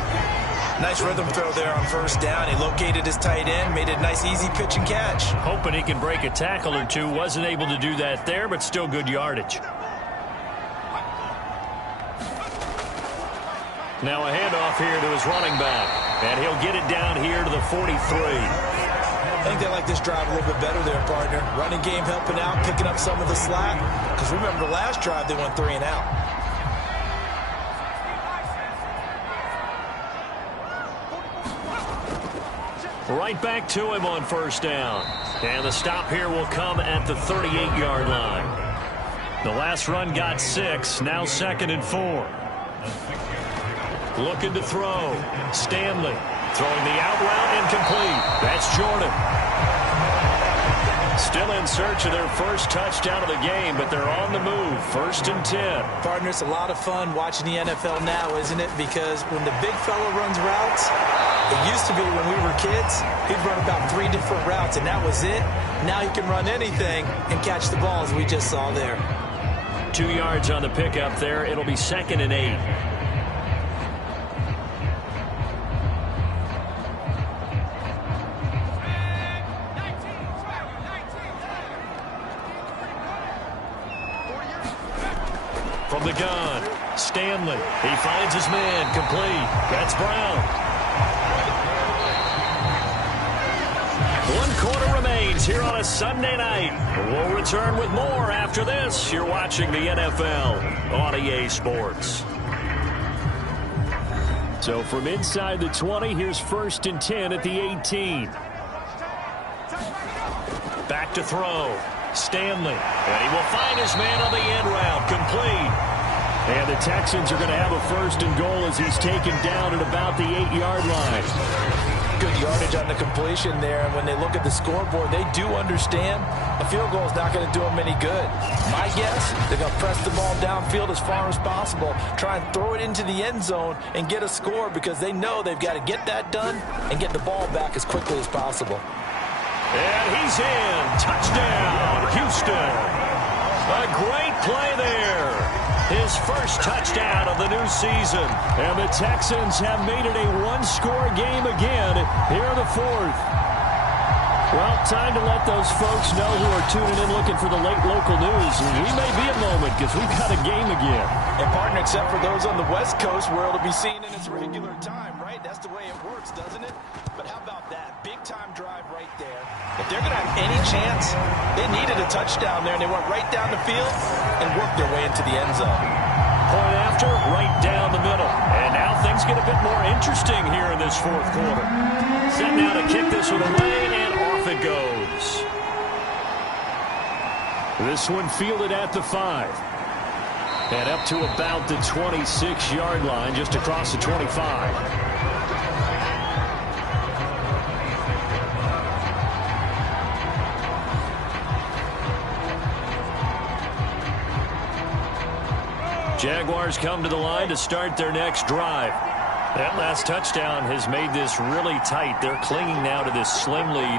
Nice rhythm throw there on 1st down. He located his tight end, made it a nice, easy pitch and catch. Hoping he can break a tackle or two. Wasn't able to do that there, but still good yardage. Now a handoff here to his running back. And he'll get it down here to the 43. I think they like this drive a little bit better there, partner. Running game helping out, picking up some of the slack. Because remember, the last drive, they went 3 and out. Right back to him on first down. And the stop here will come at the 38-yard line. The last run got 6, now 2nd and 4. Looking to throw. Stanley throwing the out route incomplete. That's Jordan. Still in search of their first touchdown of the game, but they're on the move. 1st and 10. Partner, it's a lot of fun watching the NFL now, isn't it? Because when the big fella runs routes, it used to be when we were kids, he'd run about 3 different routes, and that was it. Now he can run anything and catch the ball, as we just saw there. 2 yards on the pickup there. It'll be 2nd and 8. From the gun, Stanley. He finds his man, complete. That's Brown. 1 quarter remains here on a Sunday night. We'll return with more after this. You're watching the NFL on EA Sports. So from inside the 20, here's 1st and 10 at the 18. Back to throw. Stanley. And he will find his man on the end route. Complete. And the Texans are going to have a 1st and goal as he's taken down at about the 8-yard line. Good yardage on the completion there. And when they look at the scoreboard, they do understand a field goal is not going to do them any good. My guess, they're going to press the ball downfield as far as possible, try and throw it into the end zone and get a score because they know they've got to get that done and get the ball back as quickly as possible. And he's in. Touchdown, Houston. A great play there. His first touchdown of the new season. And the Texans have made it a 1-score game again here in the 4th. Well, time to let those folks know who are tuning in looking for the late local news. We may be a moment because we've got a game again. And, partner, except for those on the West Coast where it'll be seen in its regular time, right? That's the way it works, doesn't it? But how about that? Big-time drive right there. If they're going to have any chance, they needed a touchdown there, and they went right down the field and worked their way into the end zone. Point after, right down the middle. And now things get a bit more interesting here in this 4th quarter. Set now to kick this one away, and off it goes. This one fielded at the 5. And up to about the 26-yard line, just across the 25. Jaguars come to the line to start their next drive. That last touchdown has made this really tight. They're clinging now to this slim lead.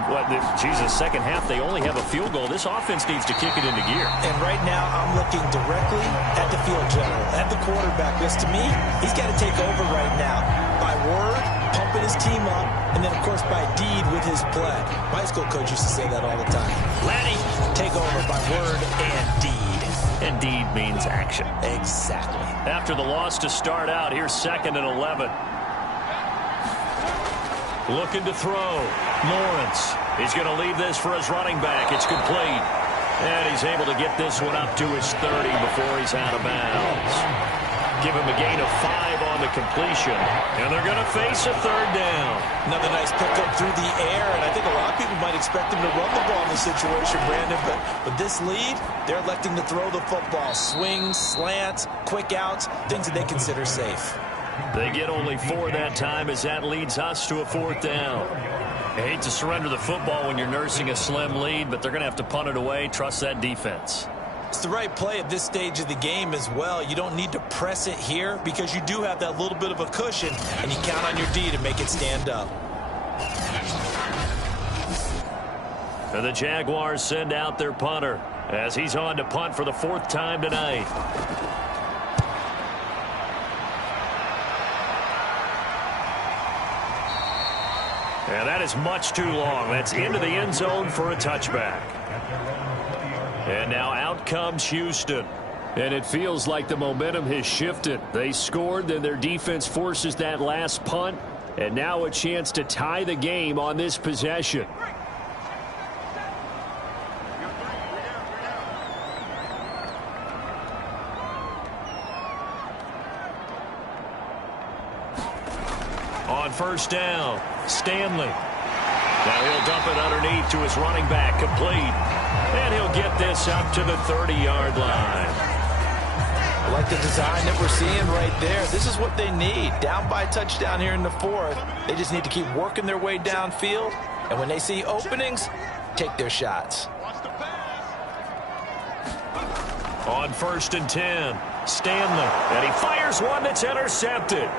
Second half, they only have a field goal. This offense needs to kick it into gear. And right now, I'm looking directly at the field general, at the quarterback. Because to me, he's got to take over right now. By word, pumping his team up, and then, of course, by deed with his play. My school coach used to say that all the time. Lanny, take over by word and deed. And deed means action. Exactly. After the loss to start out, here's 2nd and 11. Looking to throw. Lawrence. He's going to leave this for his running back. It's complete. And he's able to get this one up to his 30 before he's out of bounds. Give him a gain of 5 on the completion. And they're going to face a 3rd down. Another nice pickup through the air, and I think a lot of people might expect him to run the ball in this situation, Brandon. But this lead, they're electing to throw the football. Swings, slants, quick outs, things that they consider safe. They get only 4 that time as that leads us to a 4th down. I hate to surrender the football when you're nursing a slim lead, but they're going to have to punt it away. Trust that defense. It's the right play at this stage of the game as well. You don't need to press it here because you do have that little bit of a cushion, and you count on your D to make it stand up. And the Jaguars send out their punter as he's on to punt for the 4th time tonight. And that is much too long. That's into the end zone for a touchback. And now out comes Houston. And it feels like the momentum has shifted. They scored, then their defense forces that last punt. And now a chance to tie the game on this possession. On first down, Stanley. Now he'll dump it underneath to his running back, complete. And he'll get this up to the 30-yard line. I like the design that we're seeing right there. This is what they need. Down by a touchdown here in the fourth. They just need to keep working their way downfield. And when they see openings, take their shots. On first and 10, Stanley. And he fires one that's intercepted.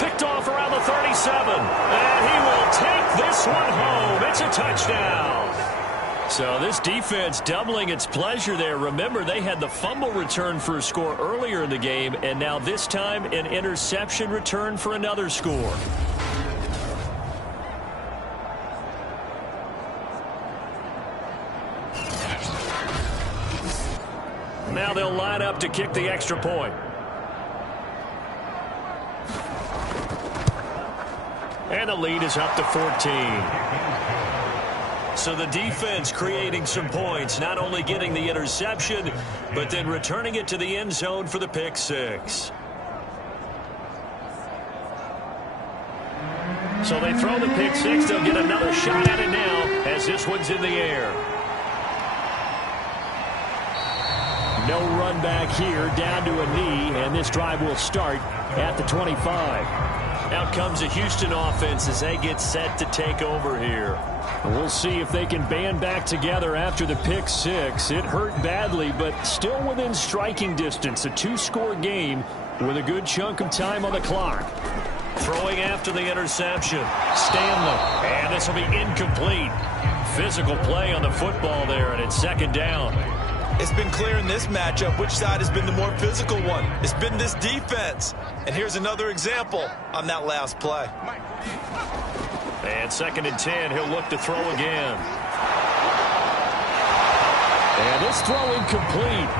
Picked off around the 37. And he will take this one home. It's a touchdown. So this defense doubling its pleasure there. Remember, they had the fumble return for a score earlier in the game, and now this time an interception return for another score. Now they'll line up to kick the extra point. And the lead is up to 14. So the defense creating some points, not only getting the interception, but then returning it to the end zone for the pick six. So they throw the pick six. They'll get another shot at it now as this one's in the air. No run back here, down to a knee, and this drive will start at the 25. Out comes the Houston offense as they get set to take over here. We'll see if they can band back together after the pick six. It hurt badly, but still within striking distance. A two-score game with a good chunk of time on the clock. Throwing after the interception, Stanley. And this will be incomplete. Physical play on the football there, and it's second down. It's been clear in this matchup which side has been the more physical one. It's been this defense. And here's another example on that last play. And second and 10, he'll look to throw again. And this throw incomplete.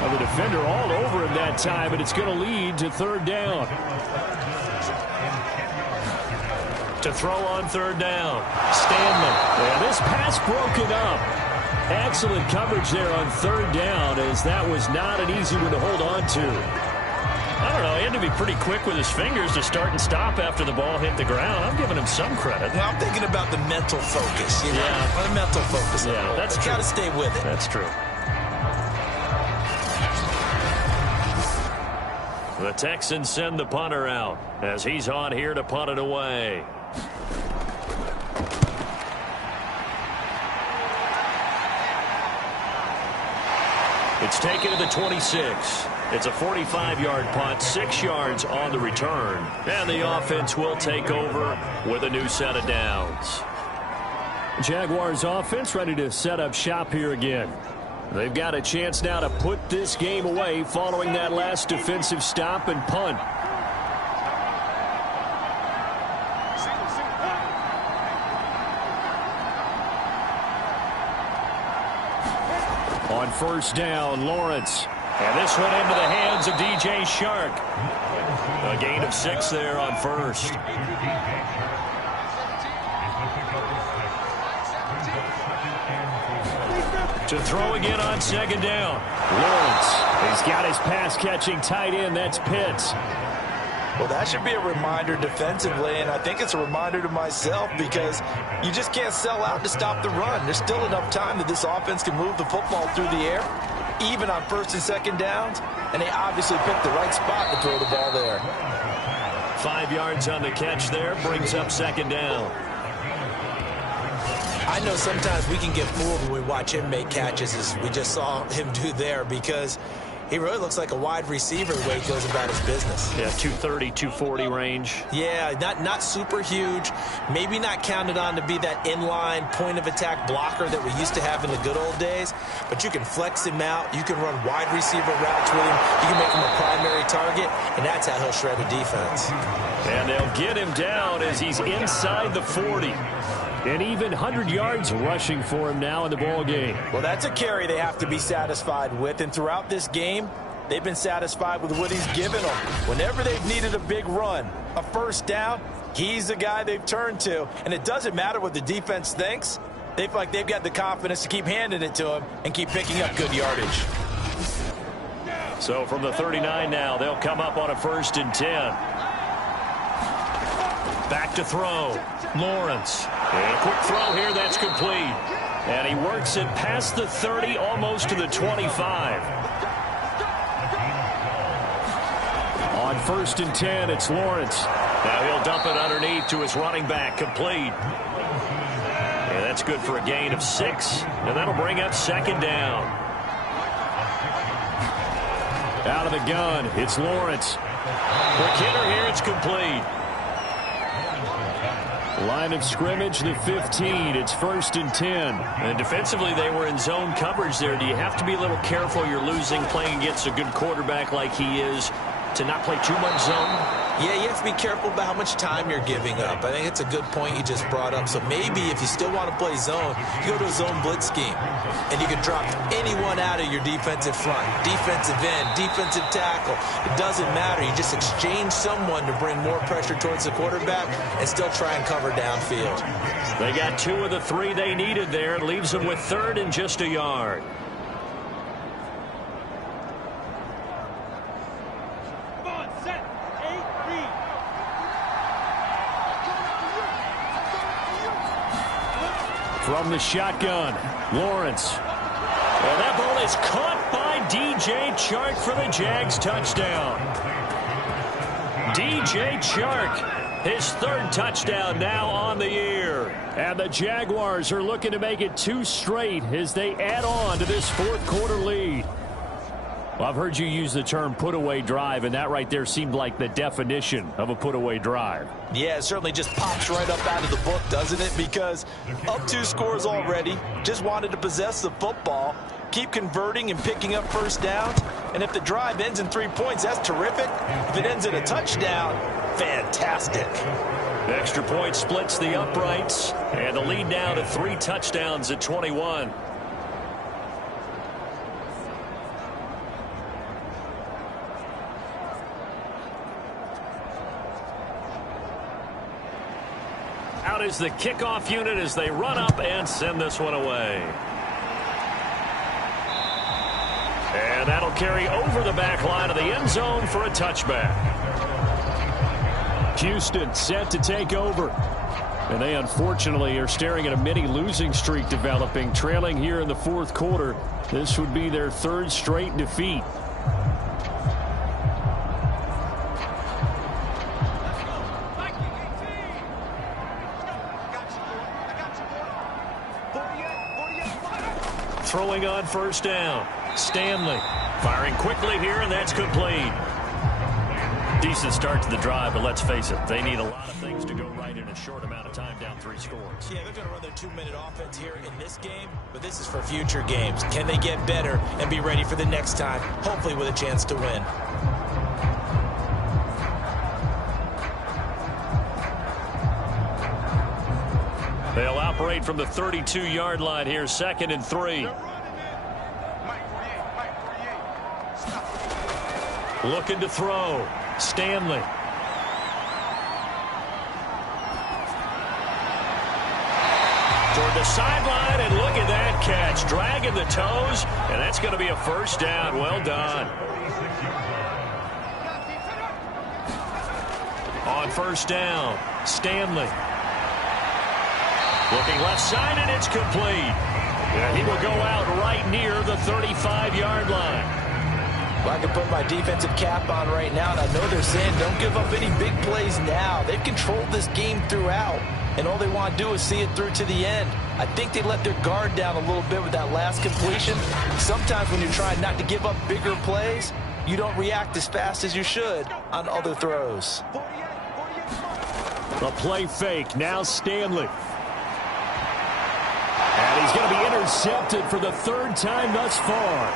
Well, the defender all over him that time, and it's going to lead to third down. To throw on third down, Stanley. And this pass broken up. Excellent coverage there on third down, as that was not an easy one to hold on to. I don't know, he had to be pretty quick with his fingers to start and stop after the ball hit the ground. I'm giving him some credit. Well, I'm thinking about the mental focus, you know? Yeah. The mental focus. Yeah, that's true. Got to stay with it. That's true. The Texans send the punter out as he's on here to punt it away. It's taken to the 26. It's a 45-yard punt, 6 yards on the return. And the offense will take over with a new set of downs. Jaguars offense ready to set up shop here again. They've got a chance now to put this game away following that last defensive stop and punt. On first down, Lawrence. And this one into the hands of DJ Shark. A gain of 6 there on first. To throw again on second down. Lawrence. He's got his pass-catching tight end. That's Pitts. Well, that should be a reminder defensively, and I think it's a reminder to myself because you just can't sell out to stop the run. There's still enough time that this offense can move the football through the air, even on first and second downs, and they obviously picked the right spot to throw the ball there. 5 yards on the catch there, brings up second down. I know sometimes we can get fooled when we watch him make catches, as we just saw him do there, because he really looks like a wide receiver the way he goes about his business. Yeah, 230, 240 range. Yeah, not super huge. Maybe not counted on to be that inline point-of-attack blocker that we used to have in the good old days. But you can flex him out. You can run wide receiver routes with him. You can make him a primary target, and that's how he'll shred a defense. And they'll get him down as he's inside the 40. And even 100 yards rushing for him now in the ball game. Well, that's a carry they have to be satisfied with. And throughout this game, they've been satisfied with what he's given them. Whenever they've needed a big run, a first down, he's the guy they've turned to. And it doesn't matter what the defense thinks. They feel like they've got the confidence to keep handing it to him and keep picking up good yardage. So from the 39 now, they'll come up on a 1st and 10. back to throw. Lawrence. And a quick throw here. That's complete. And he works it past the 30, almost to the 25. On 1st and 10, it's Lawrence. Now he'll dump it underneath to his running back. Complete. And that's good for a gain of 6. And that'll bring up 2nd down. Out of the gun, it's Lawrence. Quick hitter here, it's complete. Line of scrimmage, the 15. It's 1st and 10. And defensively, they were in zone coverage there. Do you have to be a little careful? You're losing, playing against a good quarterback like he is, to not play too much zone? Yeah, you have to be careful about how much time you're giving up. I think it's a good point you just brought up. So maybe if you still want to play zone, you go to a zone blitz scheme. And you can drop anyone out of your defensive front. Defensive end, defensive tackle. It doesn't matter. You just exchange someone to bring more pressure towards the quarterback and still try and cover downfield. They got 2 of the 3 they needed there. It leaves them with 3rd and just a yard. From the shotgun, Lawrence. Well, that ball is caught by DJ Chark for the Jags touchdown. DJ Chark, his 3rd touchdown now on the year. And the Jaguars are looking to make it 2 straight as they add on to this 4th quarter lead. Well, I've heard you use the term put-away drive, and that right there seemed like the definition of a put-away drive. Yeah, it certainly just pops right up out of the book, doesn't it? Because up 2 scores already, just wanted to possess the football, keep converting and picking up 1st downs. And if the drive ends in 3 points, that's terrific. If it ends in a touchdown, fantastic. The extra point splits the uprights, and the lead now to 3 touchdowns at 21. Out is the kickoff unit as they run up and send this one away. And that'll carry over the back line of the end zone for a touchback. Houston set to take over. And they unfortunately are staring at a mini losing streak developing, trailing here in the 4th quarter. This would be their 3rd straight defeat. Throwing on 1st down. Stanley firing quickly here, and that's complete. Decent start to the drive, but let's face it, they need a lot of things to go right in a short amount of time, down 3 scores. Yeah, they're going to run their 2-minute offense here in this game, but this is for future games. Can they get better and be ready for the next time, hopefully with a chance to win? They'll operate from the 32-yard line here, 2nd and 3. Looking to throw. Stanley. Toward the sideline, and look at that catch. Dragging the toes, and that's going to be a 1st down. Well done. On 1st down, Stanley. Looking left side, and it's complete. And he will go out right near the 35-yard line. Well, I can put my defensive cap on right now, and I know they're saying don't give up any big plays now. They've controlled this game throughout, and all they want to do is see it through to the end. I think they let their guard down a little bit with that last completion. Sometimes when you're trying not to give up bigger plays, you don't react as fast as you should on other throws. A play fake. Now Stanley. And he's going to be intercepted for the 3rd time thus far.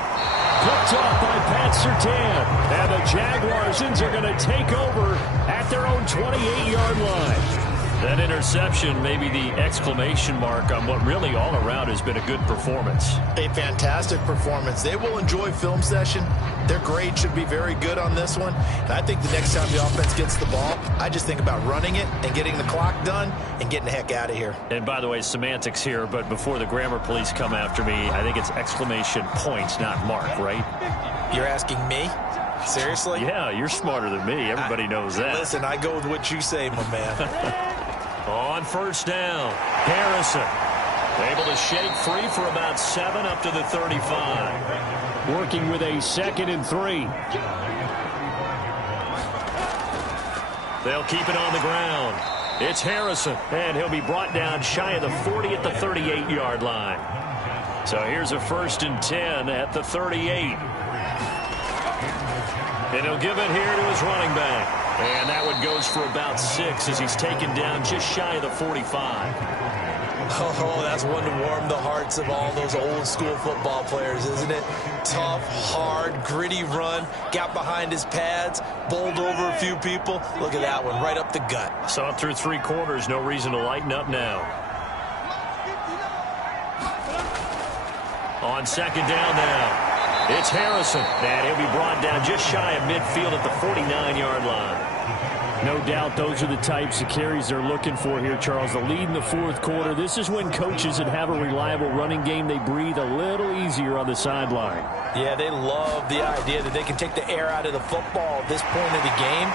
Picked off by Pat Surtain. And the Jaguars are going to take over at their own 28-yard line. That interception may be the exclamation mark on what really all around has been a good performance. A fantastic performance. They will enjoy film session. Their grade should be very good on this one. And I think the next time the offense gets the ball, I just think about running it and getting the clock done and getting the heck out of here. And by the way, semantics here, but before the grammar police come after me, I think it's exclamation points, not mark, right? You're asking me? Seriously? Yeah, you're smarter than me. Everybody knows that. Listen, I go with what you say, my man. On first down, Harrison able to shake free for about 7 up to the 35. Working with a 2nd and 3. They'll keep it on the ground. It's Harrison, and he'll be brought down shy of the 40 at the 38-yard line. So here's a 1st and 10 at the 38. And he'll give it here to his running back. And that one goes for about 6 as he's taken down just shy of the 45. Oh, that's one to warm the hearts of all those old school football players, isn't it? Tough, hard, gritty run, got behind his pads, bowled over a few people. Look at that one, right up the gut. Saw it through 3 quarters, no reason to lighten up now. On 2nd down now. It's Harrison, and he'll be brought down just shy of midfield at the 49-yard line. No doubt those are the types of carries they're looking for here, Charles. The lead in the 4th quarter. This is when coaches that have a reliable running game, they breathe a little easier on the sideline. Yeah, they love the idea that they can take the air out of the football at this point of the game.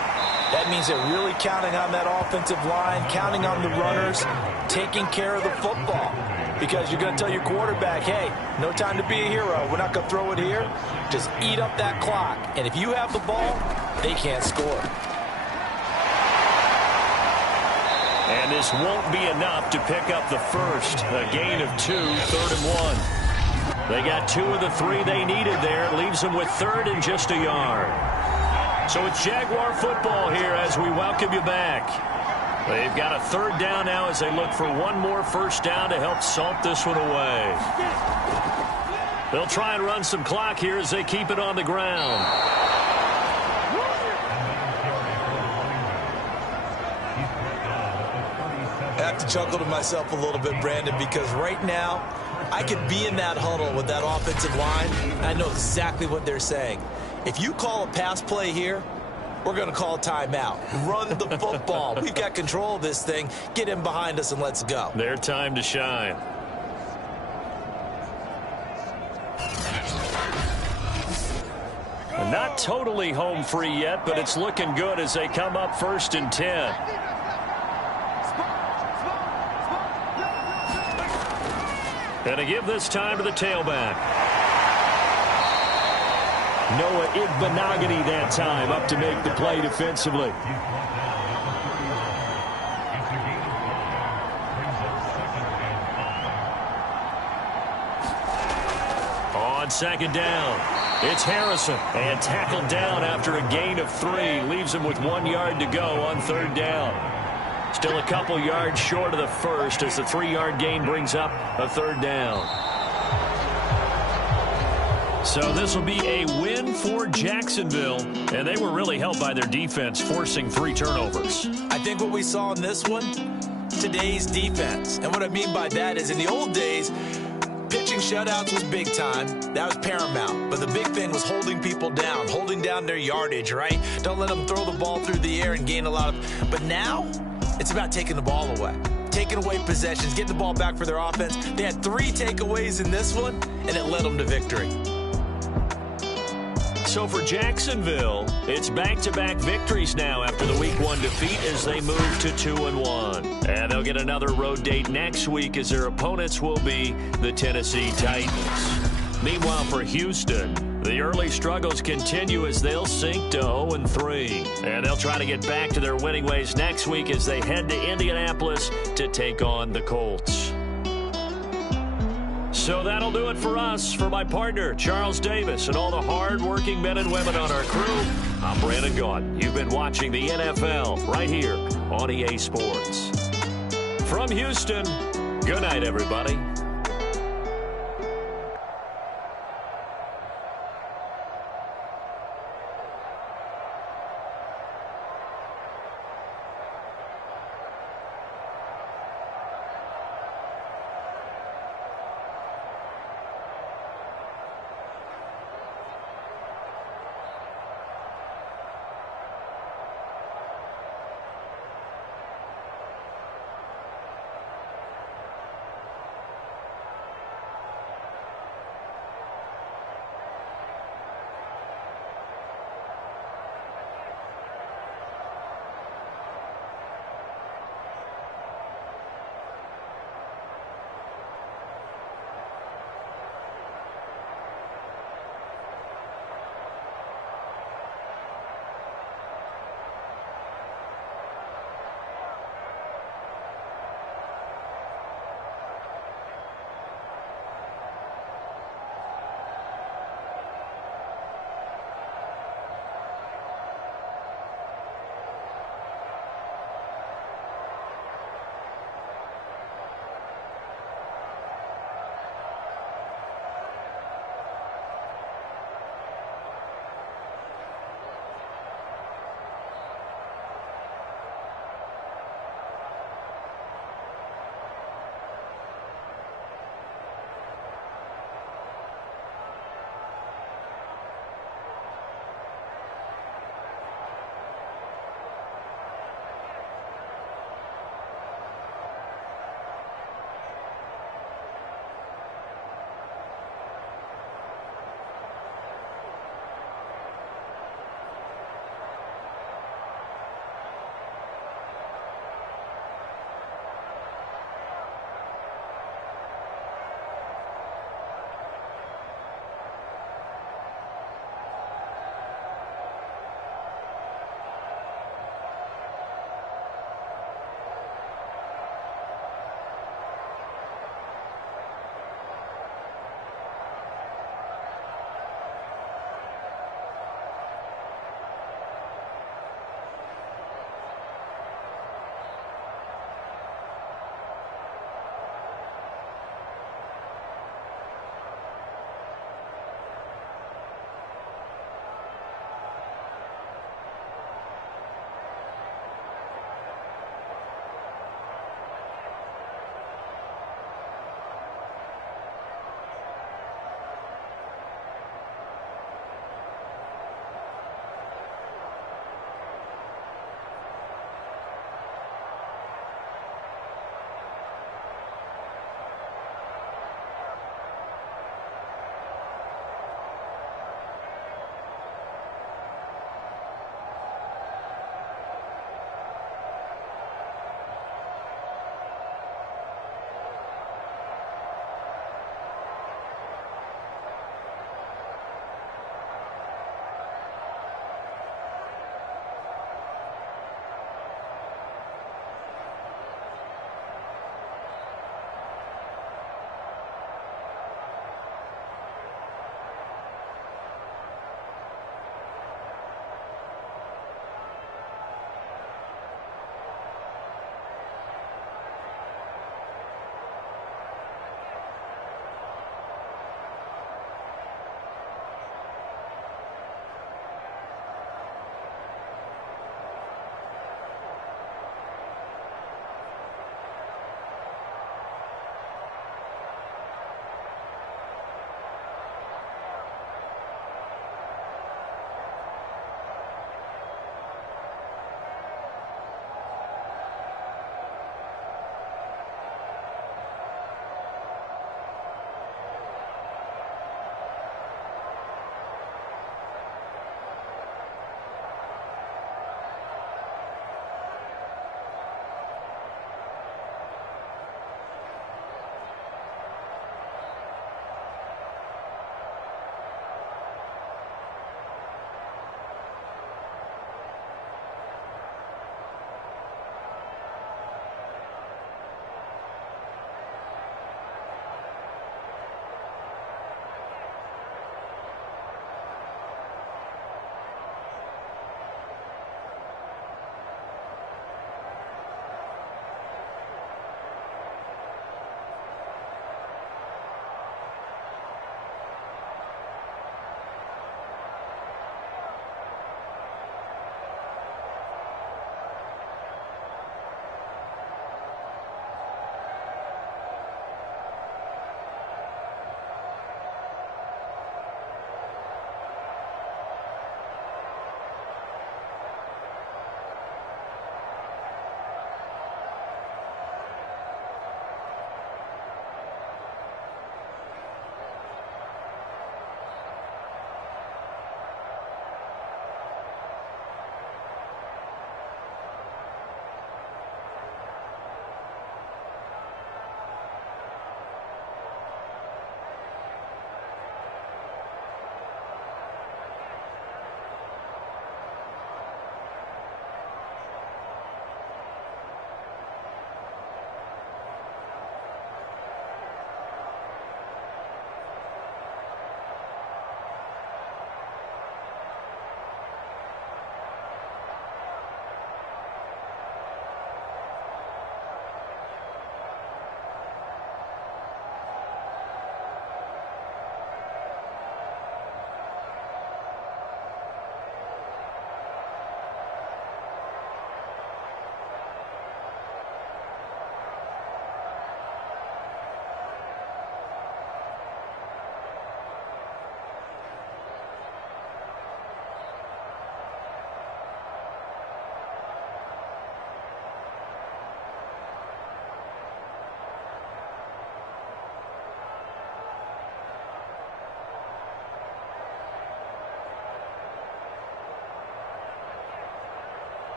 That means they're really counting on that offensive line, counting on the runners, taking care of the football. Because you're going to tell your quarterback, hey, no time to be a hero. We're not going to throw it here. Just eat up that clock. And if you have the ball, they can't score. And this won't be enough to pick up the first. A gain of 2, 3rd and 1. They got 2 of the 3 they needed there. It leaves them with 3rd and just a yard. So it's Jaguar football here as we welcome you back. They've got a 3rd down now as they look for one more first down to help salt this one away. They'll try and run some clock here as they keep it on the ground. I have to chuckle to myself a little bit, Brandon, because right now I could be in that huddle with that offensive line. I know exactly what they're saying. If you call a pass play here, we're going to call a timeout. Run the football. We've got control of this thing. Get in behind us and let's go. Their time to shine. Not totally home free yet, but it's looking good as they come up 1st and 10. And to give this time to the tailback. Noah Igbenogany that time up to make the play defensively. On 2nd down, it's Harrison. And tackled down after a gain of 3. Leaves him with 1 yard to go on 3rd down. Still a couple yards short of the first as the 3-yard gain brings up a 3rd down. So this will be a win for Jacksonville, and they were really helped by their defense, forcing 3 turnovers. I think what we saw in this one, today's defense. And what I mean by that is in the old days, pitching shutouts was big time. That was paramount. But the big thing was holding people down, holding down their yardage, right? Don't let them throw the ball through the air and gain a lot of... But now, it's about taking the ball away. Taking away possessions, getting the ball back for their offense. They had 3 takeaways in this one, and it led them to victory. So for Jacksonville, it's back-to-back victories now after the Week 1 defeat as they move to 2-1. And they'll get another road date next week as their opponents will be the Tennessee Titans. Meanwhile, for Houston, the early struggles continue as they'll sink to 0-3. And they'll try to get back to their winning ways next week as they head to Indianapolis to take on the Colts. So that'll do it for us. For my partner, Charles Davis, and all the hard-working men and women on our crew, I'm Brandon Gaudin. You've been watching the NFL right here on EA Sports. From Houston, good night, everybody.